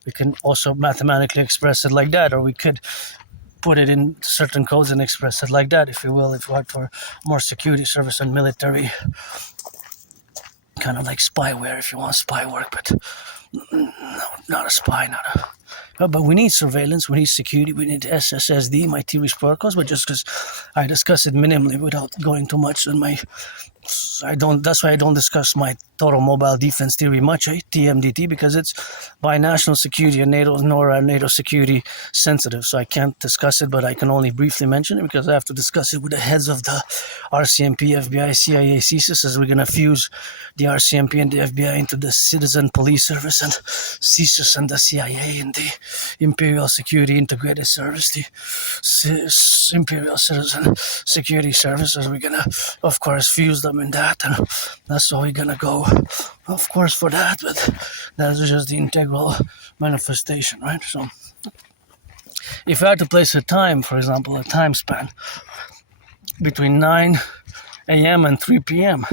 We can also mathematically express it like that, or we could put it in certain codes and express it like that, if you will, if you want for more security service and military, kind of like spyware, if you want spy work. But not a spy, not a. But we need surveillance, we need security, we need SSSD, my theories protocols. But just because I discuss it minimally without going too much on my, That's why I don't discuss my total mobile defense theory much, TMDT, because it's by national security and NATO nor NATO security sensitive. So I can't discuss it, but I can only briefly mention it because I have to discuss it with the heads of the RCMP, FBI, CIA, CSIS, as we're gonna fuse the RCMP and the FBI into the Citizen Police Service, and CSIS and the CIA and the Imperial Security Integrated Service, the Imperial Citizen Security Services. We're gonna, of course, fuse them in that, and that's how we're gonna go, of course, for that. But that's just the integral manifestation, right? So if I had to place a time, for example, a time span between 9 a.m. and 3 p.m.,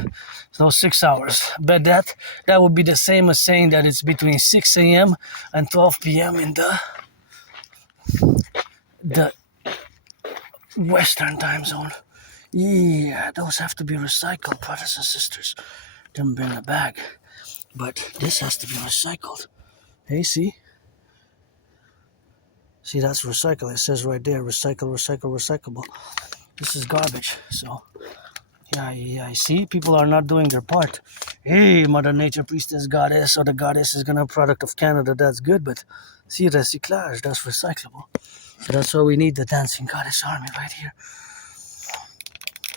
so 6 hours, but that would be the same as saying that it's between 6 a.m. and 12 p.m. in the Western time zone. Yeah, those have to be recycled, brothers and sisters. Didn't bring a bag, but this has to be recycled. Hey, see, that's recycle. It says right there, recycle, recycle, recyclable. This is garbage. So yeah, see, people are not doing their part. Hey, Mother Nature, Priestess, Goddess, or the Goddess is gonna product of Canada. That's good, but see, recyclage, that's recyclable. So that's why we need the Dancing Goddess Army right here.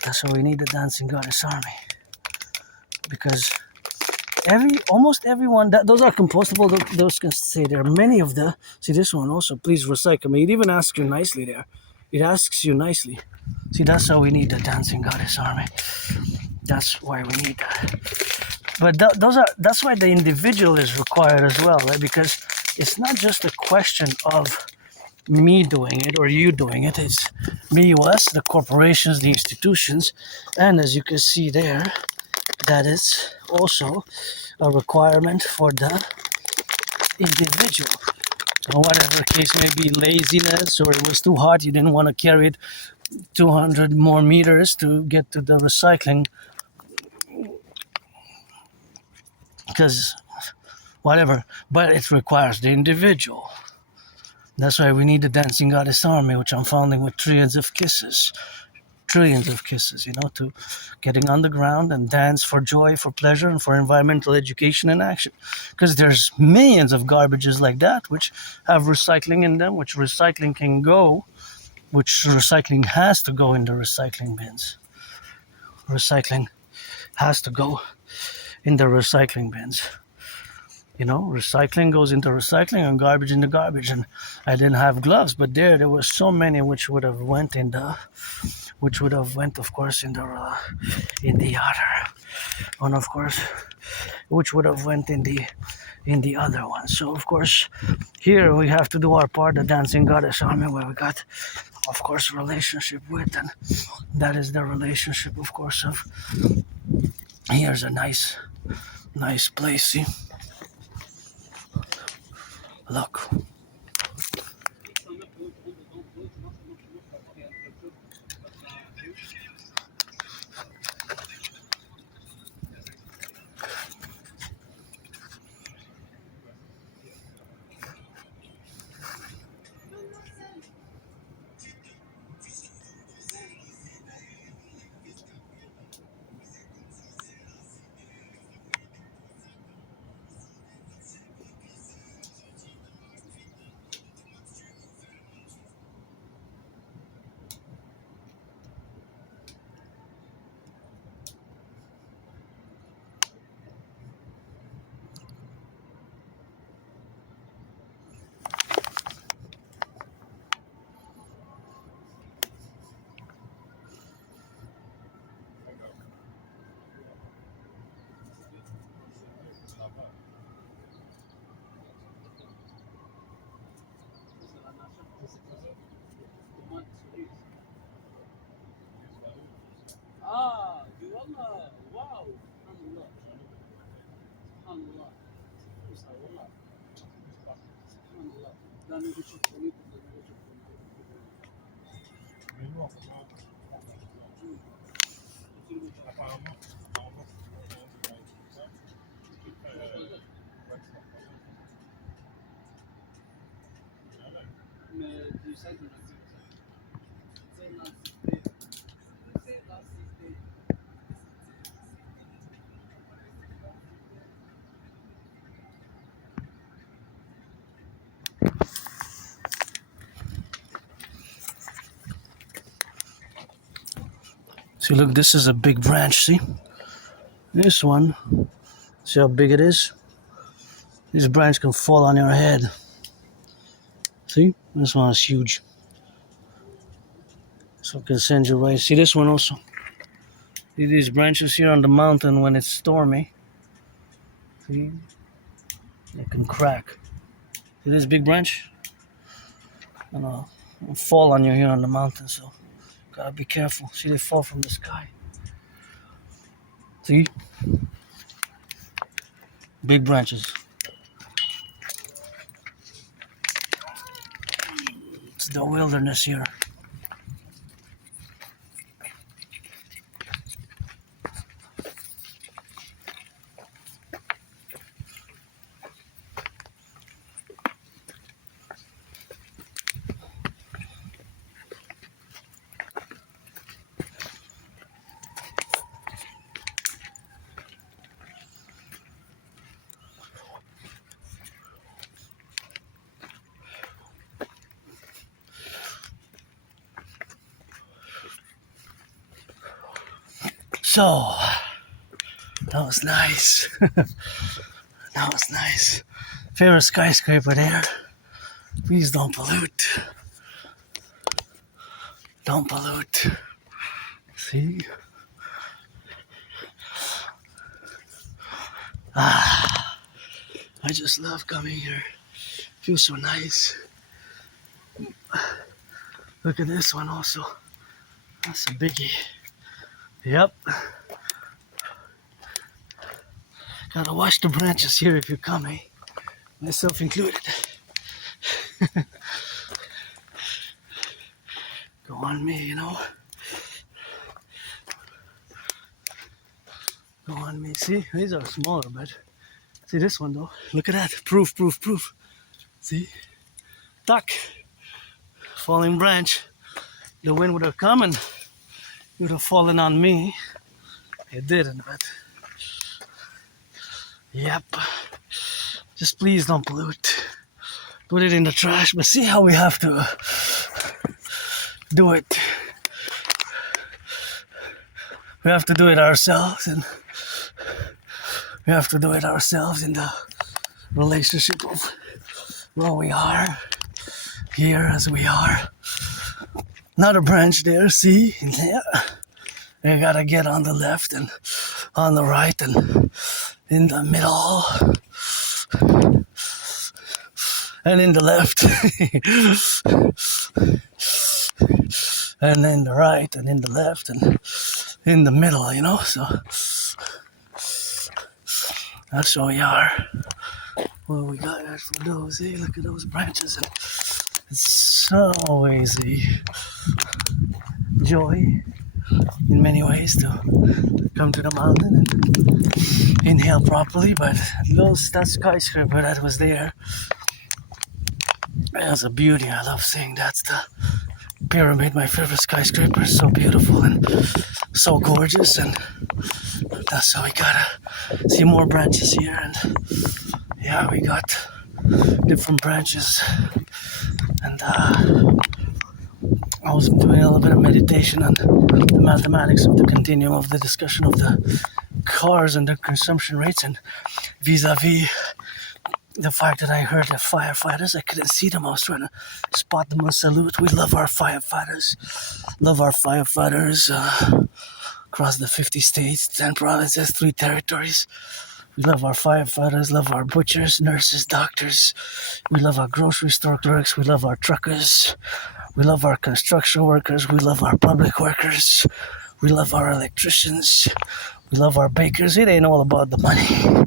That's why we need the Dancing Goddess Army, because almost everyone, those are compostable. Those can say there are many of the. See this one also. Please recycle me. It even asks you nicely there. It asks you nicely. See, that's how we need the Dancing Goddess Army. That's why we need that. But that's why the individual is required as well, right? Because it's not just a question of me doing it or you doing it. It's me, us, the corporations, the institutions, and as you can see there, that is also a requirement for the individual. So whatever case may be, laziness, or it was too hot, you didn't want to carry it 200 more meters to get to the recycling, because whatever, but it requires the individual. That's why we need the Dancing Goddess Army, which I'm founding with trillions of kisses, to getting on the ground and dance for joy, for pleasure, and for environmental education and action. Because there's millions of garbages like that which have recycling in them, which recycling can go, which recycling has to go in the recycling bins. Recycling has to go in the recycling bins. Recycling goes into recycling and garbage into garbage. And I didn't have gloves, but there were so many which would have went, of course, in the other one, of course, which would have went in the other one. So of course, here we have to do our part, the Dancing Goddess Army, where we got, of course, relationship with, and that is the relationship, of course, of. Here's a nice place. See, look. mais du 16 de la cité. C'est la cité. See, look, this is a big branch, see? This one, see how big it is? This branch can fall on your head. See? This one is huge. So it can send you right. See this one also? See these branches here on the mountain when it's stormy? See? They can crack. See this big branch? And it'll fall on you here on the mountain, so gotta be careful. See, they fall from the sky. See? Big branches. It's the wilderness here. So, that was nice. That was nice. Favorite skyscraper there. Please don't pollute. Don't pollute. See? I just love coming here. Feels so nice. Look at this one also. That's a biggie. Yep. Gotta watch the branches here if you're coming. Myself included. Go on me, you know. Go on me. See, these are smaller, but see this one though. Look at that. Proof. See? Tuck. Falling branch. The wind would have come and it would have fallen on me. It didn't, but yep. Just please don't pollute. Put it in the trash, but see how we have to do it. We have to do it ourselves, and we have to do it ourselves in the relationship of where we are, here as we are. Another branch there, see? Yeah. You gotta get on the left and on the right and in the middle and in the left and in the right and in the left and in the middle, you know? So that's where we are. Well, we got that for those, eh? Look at those branches. And it's so easy. Joy in many ways to come to the mountain and inhale properly, but that skyscraper that was there, that's a beauty. I love seeing that's the pyramid, my favorite skyscraper. So beautiful and so gorgeous, and that's how we gotta see more branches here. And yeah, we got different branches, and I was doing a little bit of meditation on the mathematics of the continuum of the discussion of the cars and their consumption rates, and vis-a-vis the fact that I heard the firefighters, I couldn't see them. I was trying to spot them on salute. We love our firefighters. Across the 50 states, 10 provinces, 3 territories. We love our firefighters, love our butchers, nurses, doctors. We love our grocery store clerks. We love our truckers. We love our construction workers. We love our public workers. We love our electricians. We love our bakers. It ain't all about the money.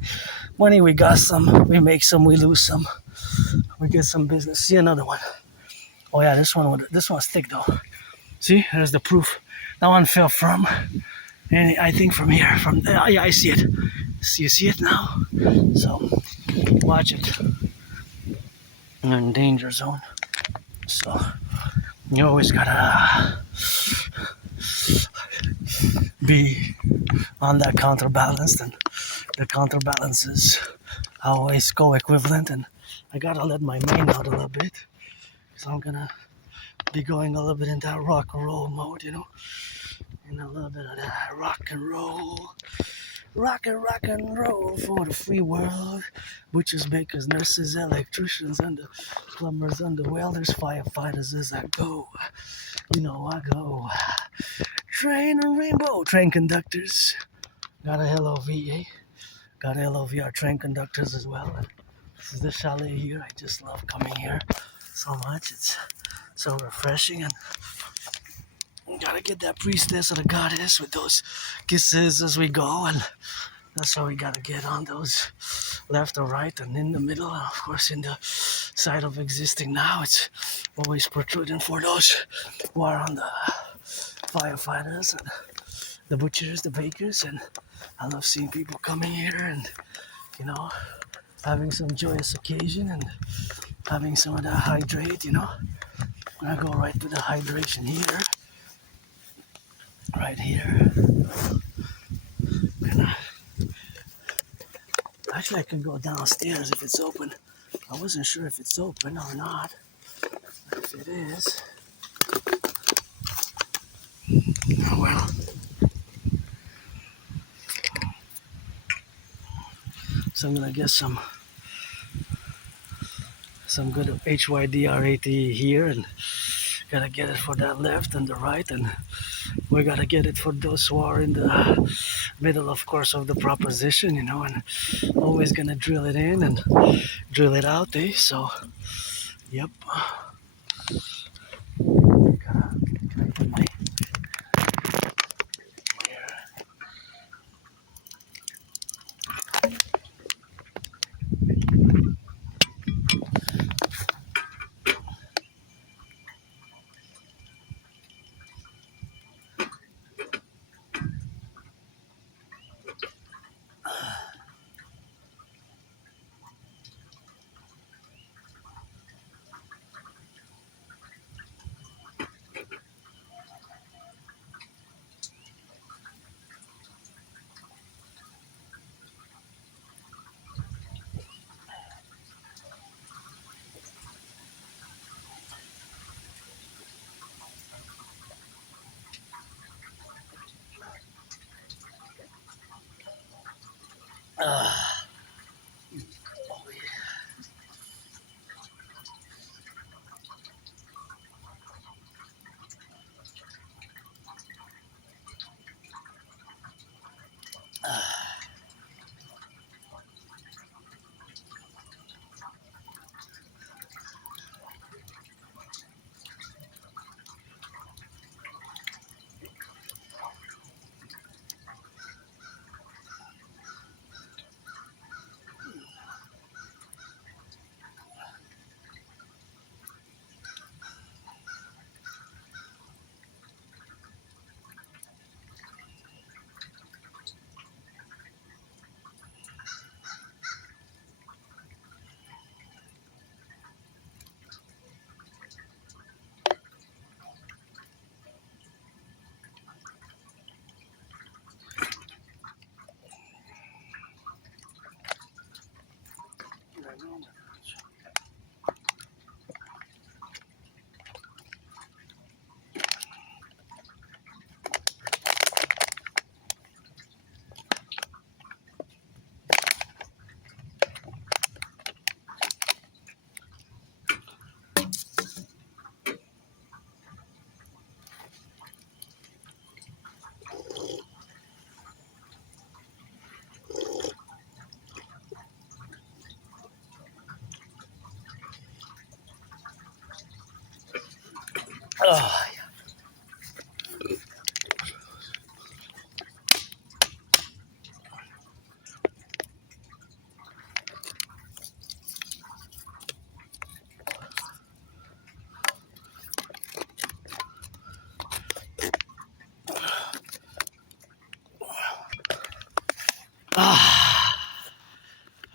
Money, we got some. We make some. We lose some. We get some business. See another one. Oh yeah, this one's thick though. See, there's the proof. That one fell from, and I think from here. Yeah, I see it. You see it now? So watch it. You're in danger zone. So you always gotta be on that counterbalance, and the counterbalance is always co-equivalent, and I gotta let my main out a little bit, so I'm gonna be going a little bit in that rock and roll mode, you know, and a little bit of that rock and roll for the free world. Butchers, bakers, nurses, electricians, and the plumbers, and the welders, firefighters as I go. You know I go. Train and rainbow, train conductors. Got a LOV, eh? Got a LOV, our train conductors as well. And this is the chalet here. I just love coming here so much. It's so refreshing, and gotta get that priestess or the goddess with those kisses as we go, and that's how we gotta get on those left or right and in the middle, and of course in the side of existing now. It's always protruding for those who are on the firefighters and the butchers, the bakers, and I love seeing people coming here and, you know, having some joyous occasion and having some of that hydrate, you know. I go right to the hydration here, right here. And actually, I can go downstairs if it's open. I wasn't sure if it's open or not. If it is, oh well. So I'm gonna get some good HYDRAT here, and gotta get it for that left and the right, and we gotta get it for those who are in the middle, of course, of the proposition, you know, and always gonna drill it in and drill it out, eh? So, yep. Gotta get my oh,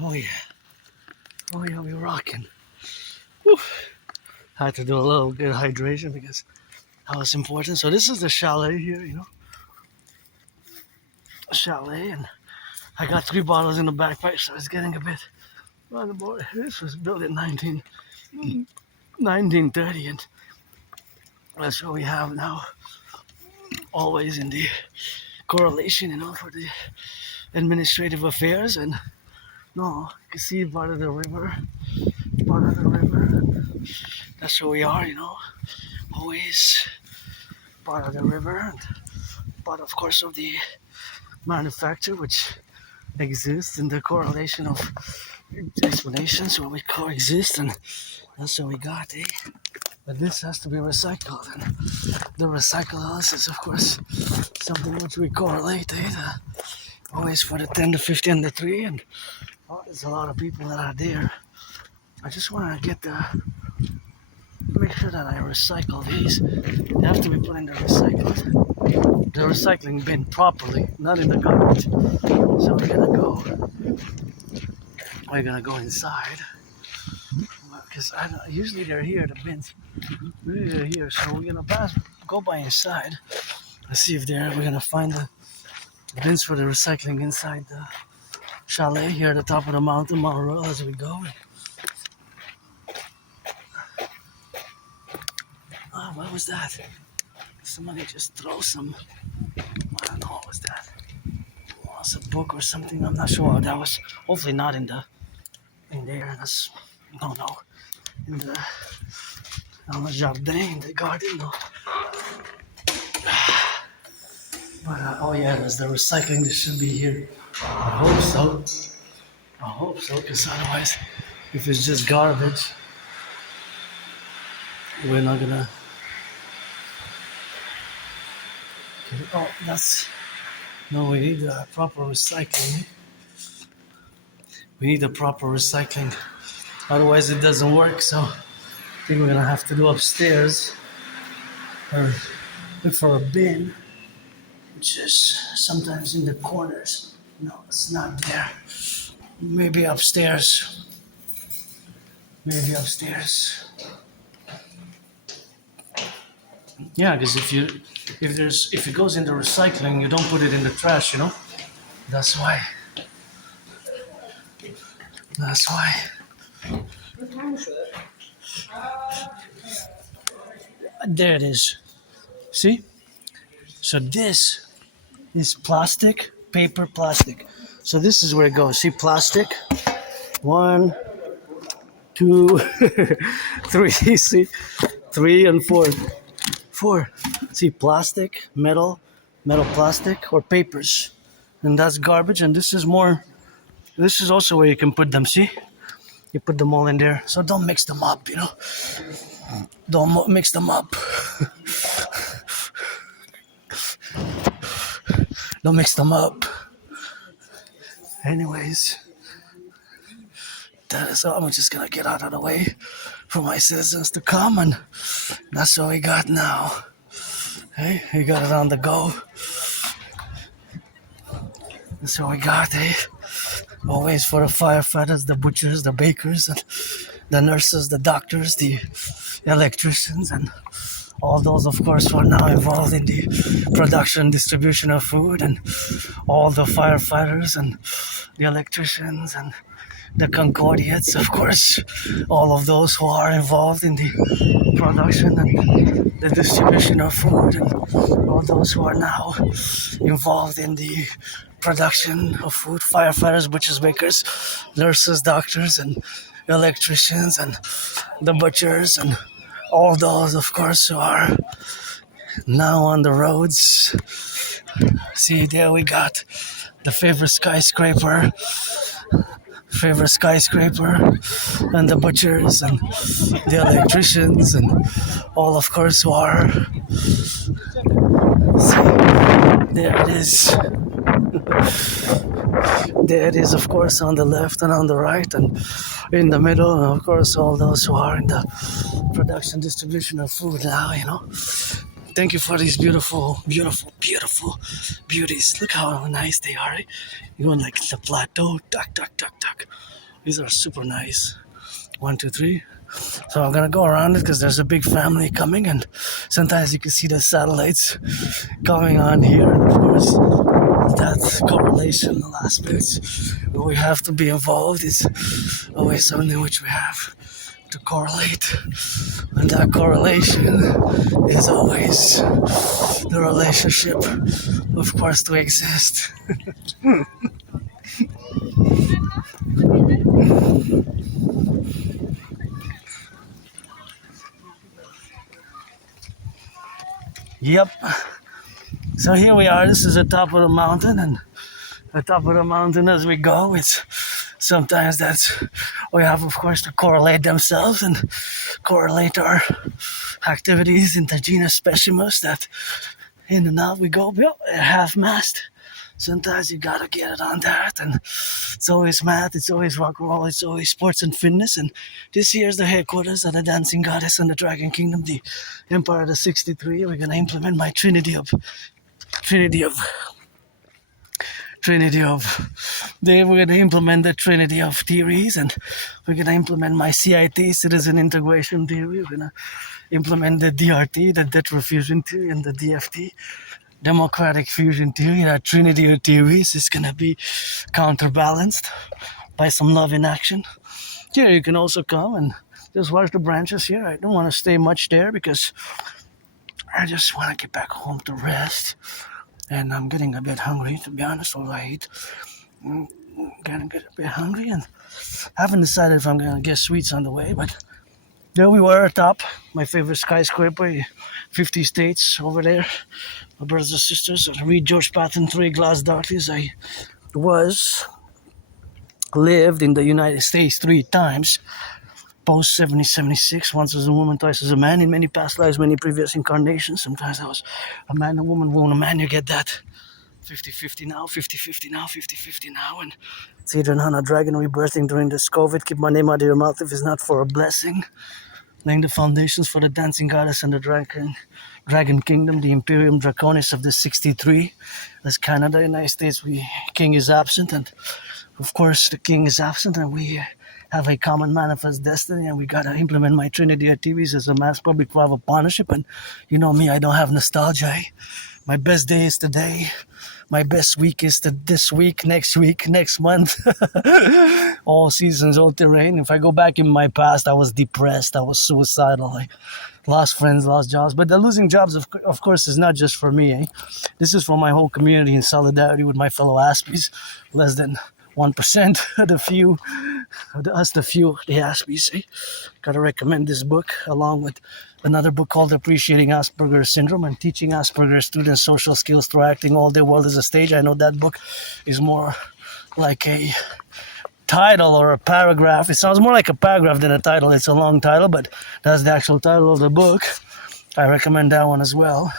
oh yeah, oh yeah, we rocking. Whew. I had to do a little bit of hydration because that was important. So this is the chalet here, you know, a chalet, and I got 3 bottles in the backpack, so it's getting a bit on the board. This was built in 1930, and that's what we have now. Always in the correlation, you know, for the administrative affairs, and no, you can see part of the river, part of the river. That's where we are, you know, always part of the river, and part, of course, of the manufacture, which exists in the correlation of explanations where we coexist, and that's what we got, eh? But this has to be recycled, and the recyclables is, of course, something which we correlate, eh? Always for the 10, the 50, and the 3, and there's a lot of people that are there. I just want to make sure that I recycle these. They have to be put in the recycling bin properly, not in the garbage. So we're gonna go inside, because usually they're here, the bins. Usually they're here, so we're gonna go by inside. Let's see if we're gonna find the bins for the recycling inside the chalet here at the top of the mountain, Mount Royal, as we go. Oh, what was that? Somebody just throw some, I don't know, what was that? Oh, it's a book or something, I'm not sure what that was. Hopefully not in there. That's, no, in the, on the jardin, in the garden, no. But, oh yeah, there's the recycling that should be here. I hope so, because otherwise, if it's just garbage, we're not gonna. Oh, no, we need a proper recycling. We need a proper recycling. Otherwise, it doesn't work. So, I think we're gonna have to do upstairs or look for a bin, which is sometimes in the corners. No, it's not there. Maybe upstairs. Yeah, because if it goes into recycling, you don't put it in the trash, you know. That's why. There it is. See? So this is plastic, paper, plastic. So this is where it goes. See, plastic. 1, 2, 3. See, 3 and 4. 4. See, plastic, metal, plastic, or papers, and that's garbage. And this is more. This is also where you can put them. See, you put them all in there. So don't mix them up. You know, don't mix them up. Don't mix them up. Anyways, that is all. I'm just gonna get out of the way for my citizens to come, and that's what we got now. Hey, we got it on the go. That's what we got, eh? Always for the firefighters, the butchers, the bakers, and the nurses, the doctors, the electricians, and all those, of course, who are now involved in the production, distribution of food, and all the firefighters and the electricians and the Concordiates, of course, all of those who are involved in the production and the distribution of food, and all those who are now involved in the production of food, firefighters, butchers, bakers, nurses, doctors, and electricians, and the butchers, and all those, of course, who are now on the roads. See, there we got the favorite skyscraper, and the butchers, and the electricians, and all, of course, who are. See, there it is. There it is, of course, on the left and on the right and in the middle, and of course all those who are in the production, distribution of food now, you know. Thank you for these beautiful beauties. Look how nice they are. You want like the plateau, duck. These are super nice. 1, 2, 3. So I'm gonna go around it because there's a big family coming, and sometimes you can see the satellites going on here, and of course that correlational aspects where we have to be involved is always something which we have to correlate, and that correlation is always the relationship, of course, to exist. Yep. So here we are. This is the top of the mountain, and the top of the mountain as we go, it's sometimes that's we have, of course, to correlate themselves and correlate our activities into genus specimus that in and out we go half-mast. Sometimes you gotta get it on that, and it's always math, it's always rock and roll, it's always sports and fitness. And this here's the headquarters of the dancing goddess and the dragon kingdom, the Empire of the 63. We're gonna implement my Trinity of we're going to implement the trinity of theories, and we're going to implement my CIT, citizen integration theory. We're going to implement the DRT, the debt fusion theory, and the DFT, democratic fusion theory. That trinity of theories is going to be counterbalanced by some love in action. Here you can also come and just watch the branches here. I don't want to stay much there because I just want to get back home to rest. And I'm getting a bit hungry, to be honest, all I eat. I'm gonna get a bit hungry, and I haven't decided if I'm gonna get sweets on the way, but there we were atop my favorite skyscraper, 50 states over there. My brothers and sisters, read George Patton 3 Glass Darkness. I lived in the United States 3 times, post 70-76, once as a woman, twice as a man, in many past lives, many previous incarnations. Sometimes I was a man, a woman, a man. You get that 50-50 now, 50-50 now, 50-50 now. And it's either on a dragon rebirthing during this COVID. Keep my name out of your mouth if it's not for a blessing. Laying the foundations for the dancing goddess and the dragon kingdom, the Imperium Draconis of the 63. As Canada, United States, king is absent, and of course the king is absent, and we have a common manifest destiny, and we gotta implement my Trinity activities as a mass public-private partnership. And you know me, I don't have nostalgia. My best day is today. My best week is this week, next month. All seasons, all terrain. If I go back in my past, I was depressed, I was suicidal, I lost friends, lost jobs. But the losing jobs, of course, is not just for me. This is for my whole community in solidarity with my fellow Aspies. Less than 1%, the few, the Aspies. Gotta recommend this book along with another book called Appreciating Asperger's Syndrome and Teaching Asperger's Students Social Skills Through Acting All Their World as a Stage. I know that book is more like a title or a paragraph. It sounds more like a paragraph than a title. It's a long title, but that's the actual title of the book. I recommend that one as well,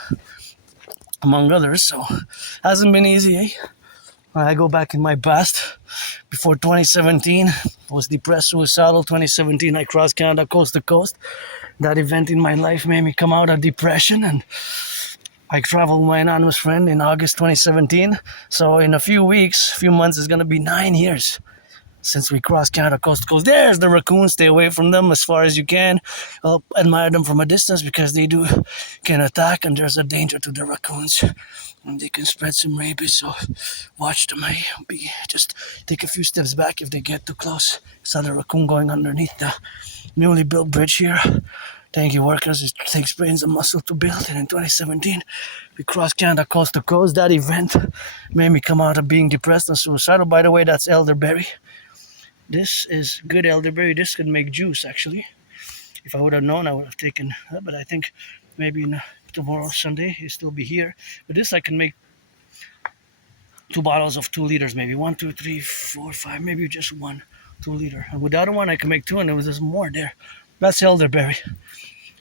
among others. So, hasn't been easy, I go back in my past, before 2017, I was depressed, suicidal. 2017, I crossed Canada coast to coast. That event in my life made me come out of depression, and I traveled with my anonymous friend in August 2017. So in a few months, it's going to be 9 years since we crossed Canada coast to coast. There's the raccoons. Stay away from them as far as you can. I'll admire them from a distance because they can attack, and there's a danger to the raccoons. And they can spread some rabies, so watch them. Just take a few steps back if they get too close. Saw the raccoon going underneath the newly built bridge here. Thank you, workers. It takes brains and muscle to build. And in 2017, we crossed Canada coast to coast. That event made me come out of being depressed and suicidal. By the way, that's elderberry. This is good elderberry. This could make juice, actually. If I would have known, I would have taken that. But I think maybe tomorrow, Sunday, it'll still be here. But this I can make 2 bottles of 2 liters, maybe 1, 2, 3, 4, 5, maybe just 1 2 liter. And with the other one, I can make 2, and there was just more there. That's elderberry.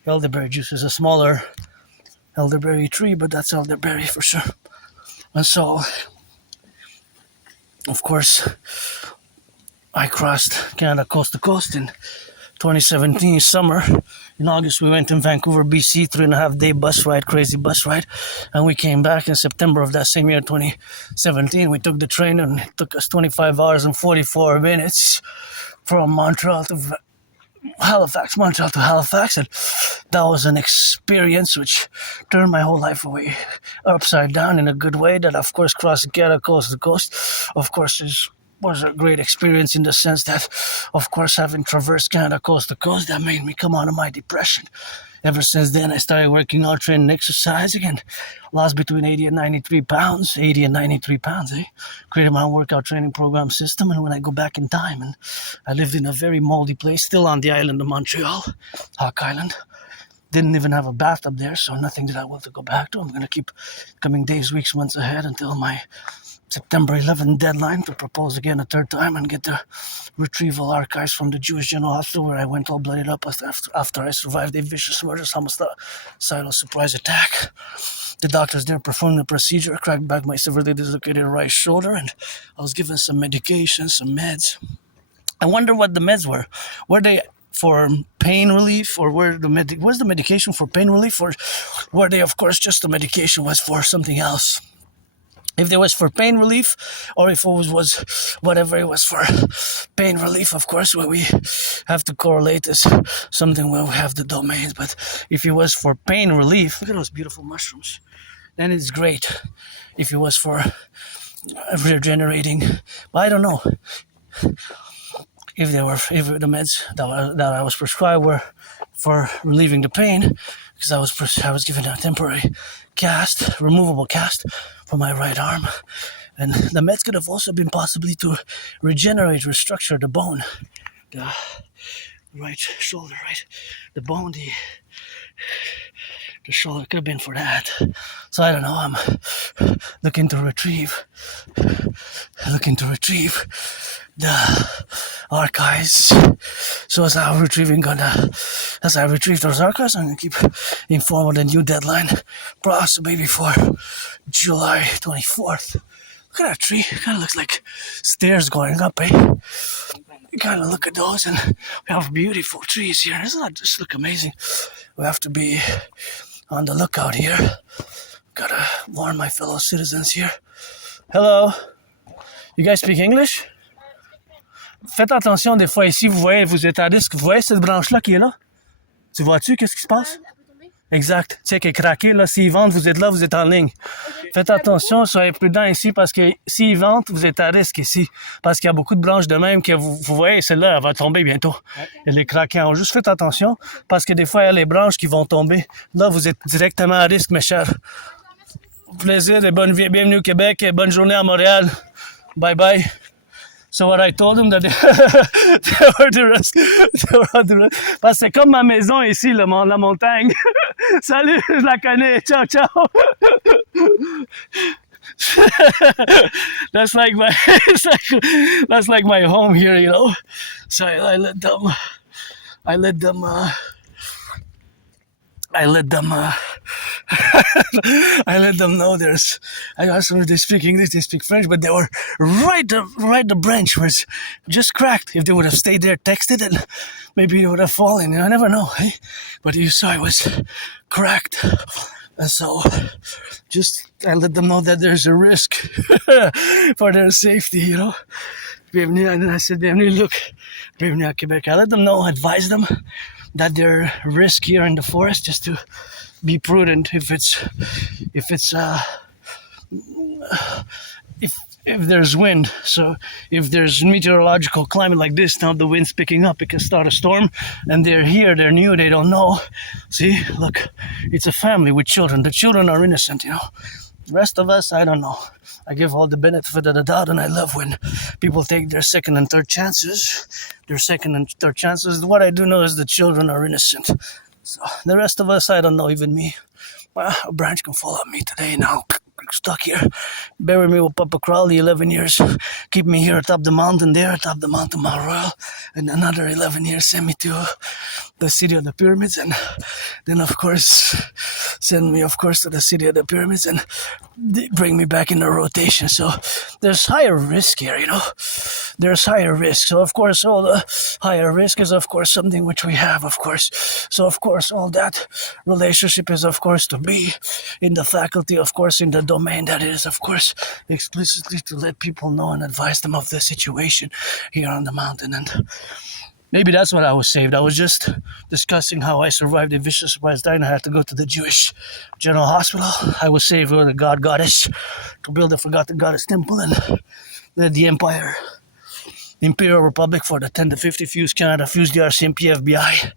Elderberry juice is a smaller elderberry tree, but that's elderberry for sure. And so, of course, I crossed Canada coast to coast in 2017 summer. In August, we went to Vancouver, BC, 3.5-day bus ride, crazy bus ride. And we came back in September of that same year, 2017. We took the train, and it took us 25 hours and 44 minutes from Montreal to Halifax, Montreal to Halifax, and that was an experience which turned my whole life away upside down in a good way. That, of course, crossing Canada coast to coast, of course, was a great experience in the sense that, of course, having traversed Canada coast to coast, that made me come out of my depression. Ever since then, I started working out, training, exercising, and lost between 80 and 93 pounds. 80 and 93 pounds, eh? Created my own workout training program system, and when I go back in time, and I lived in a very moldy place, still on the island of Montreal, Hawk Island. Didn't even have a bathtub there, so nothing that I want to go back to. I'm going to keep coming days, weeks, months ahead until my September 11th deadline to propose again a third time and get the retrieval archives from the Jewish General Hospital where I went all blooded up after I survived a vicious murderous homicidal surprise attack. The doctors there performed the procedure, cracked back my severely dislocated right shoulder, and I was given some medication, some meds. I wonder what the meds were. Were they for pain relief, or was the medication for pain relief, or were they, of course, just the medication was for something else? If it was for pain relief, or if it was whatever it was for pain relief, of course, where we have to correlate this something where we have the domains. But if it was for pain relief, look at those beautiful mushrooms, then it's great. If it was for regenerating, but I don't know if the meds that I was prescribed were for relieving the pain, because I was given a temporary removable cast for my right arm, and the meds could have also been possibly to regenerate, restructure the bone, the right shoulder, right, the bone, the shoulder could have been for that. So I don't know. I'm looking to retrieve the archives. So as I retrieve those archives, I'm gonna keep informed of the new deadline, possibly before July 24th. Look at that tree. It kind of looks like stairs going up, eh? You kind of look at those, and we have beautiful trees here. Doesn't that just look amazing? We have to be on the lookout here. Gotta warn my fellow citizens here. Hello. You guys speak English? Faites attention des fois ici, vous êtes à risque. Vous voyez cette branche-là qui est là? Tu vois-tu qu'est-ce qui se passe? Exact. Tu sais qu'elle est craquée, là. S'ils ventent, vous êtes là, vous êtes en ligne. Faites attention, soyez prudents ici parce que s'ils ventent, vous êtes à risque ici. Parce qu'il y a beaucoup de branches de même que vous voyez, celle-là, elle va tomber bientôt. Elle est craquée en haut. Juste faites attention parce que des fois, il y a les branches qui vont tomber. Là, vous êtes directement à risque, mes chers. Plaisir et bienvenue au Québec et bonne journée à Montréal. Bye bye. So what I told them that they were the rest. Parce que c'est comme ma maison ici, la montagne. Salut, je la connais. Ciao, ciao. That's like my home here, you know. So I let them know I asked them if they speak English, they speak French, but they were right the branch was just cracked. If they would have stayed there, texted it, maybe it would have fallen. I never know, eh? But you saw it was cracked. And so I let them know that there's a risk for their safety, you know. And I said, bienvenue à Québec. I let them know, advise them that there risk here in the forest, just to be prudent if there's wind. So if there's meteorological climate like this, now the wind's picking up, it can start a storm, and they're here, they're new, they don't know. See, look, it's a family with children. The children are innocent, you know. The rest of us, I don't know. I give all the benefit of the doubt, and I love when people take their second and third chances. What I do know is the children are innocent. So the rest of us, I don't know, even me. Well, a branch can fall on me today now. Stuck here. Bury me with Papa Crowley 11 years. Keep me here atop the mountain Mount Royal. And another 11 years send me to the city of the pyramids. And then, of course, send me, of course, to the city of the pyramids and bring me back in the rotation. So there's higher risk here, you know. There's higher risk. So, of course, all the higher risk is, of course, something which we have, of course. So, of course, all that relationship is, of course, to be in the faculty, of course, in the domain that is, of course, explicitly to let people know and advise them of the situation here on the mountain. And Maybe that's what I was saved. I was just discussing how I survived a vicious surprise attack and I had to go to the Jewish General Hospital. I was saved with a god goddess to build a forgotten goddess temple and led the Empire, the Imperial Republic for the 10 to 50, fuse Canada, fuse the RCMP, FBI,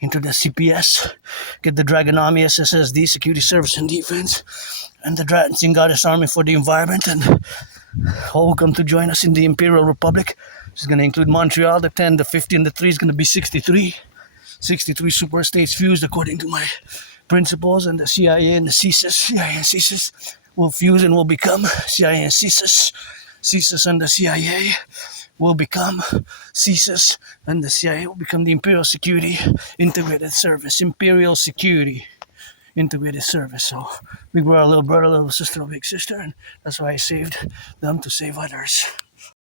into the CPS, get the Draconis, SSSD, Security Service and Defense, and the Dragon Goddess Army for the environment, and all come to join us in the Imperial Republic. It's going to include Montreal, the 10, the 50, and the 3 is going to be 63. 63 super states fused according to my principles, and the CIA and the CSIS will fuse and will become CIA and CSIS. CSIS and the CIA will become CSIS, and the CIA will become the Imperial Security Integrated Service. Imperial Security Integrated Service. So we were a little brother, little sister, a big sister, and that's why I saved them to save others.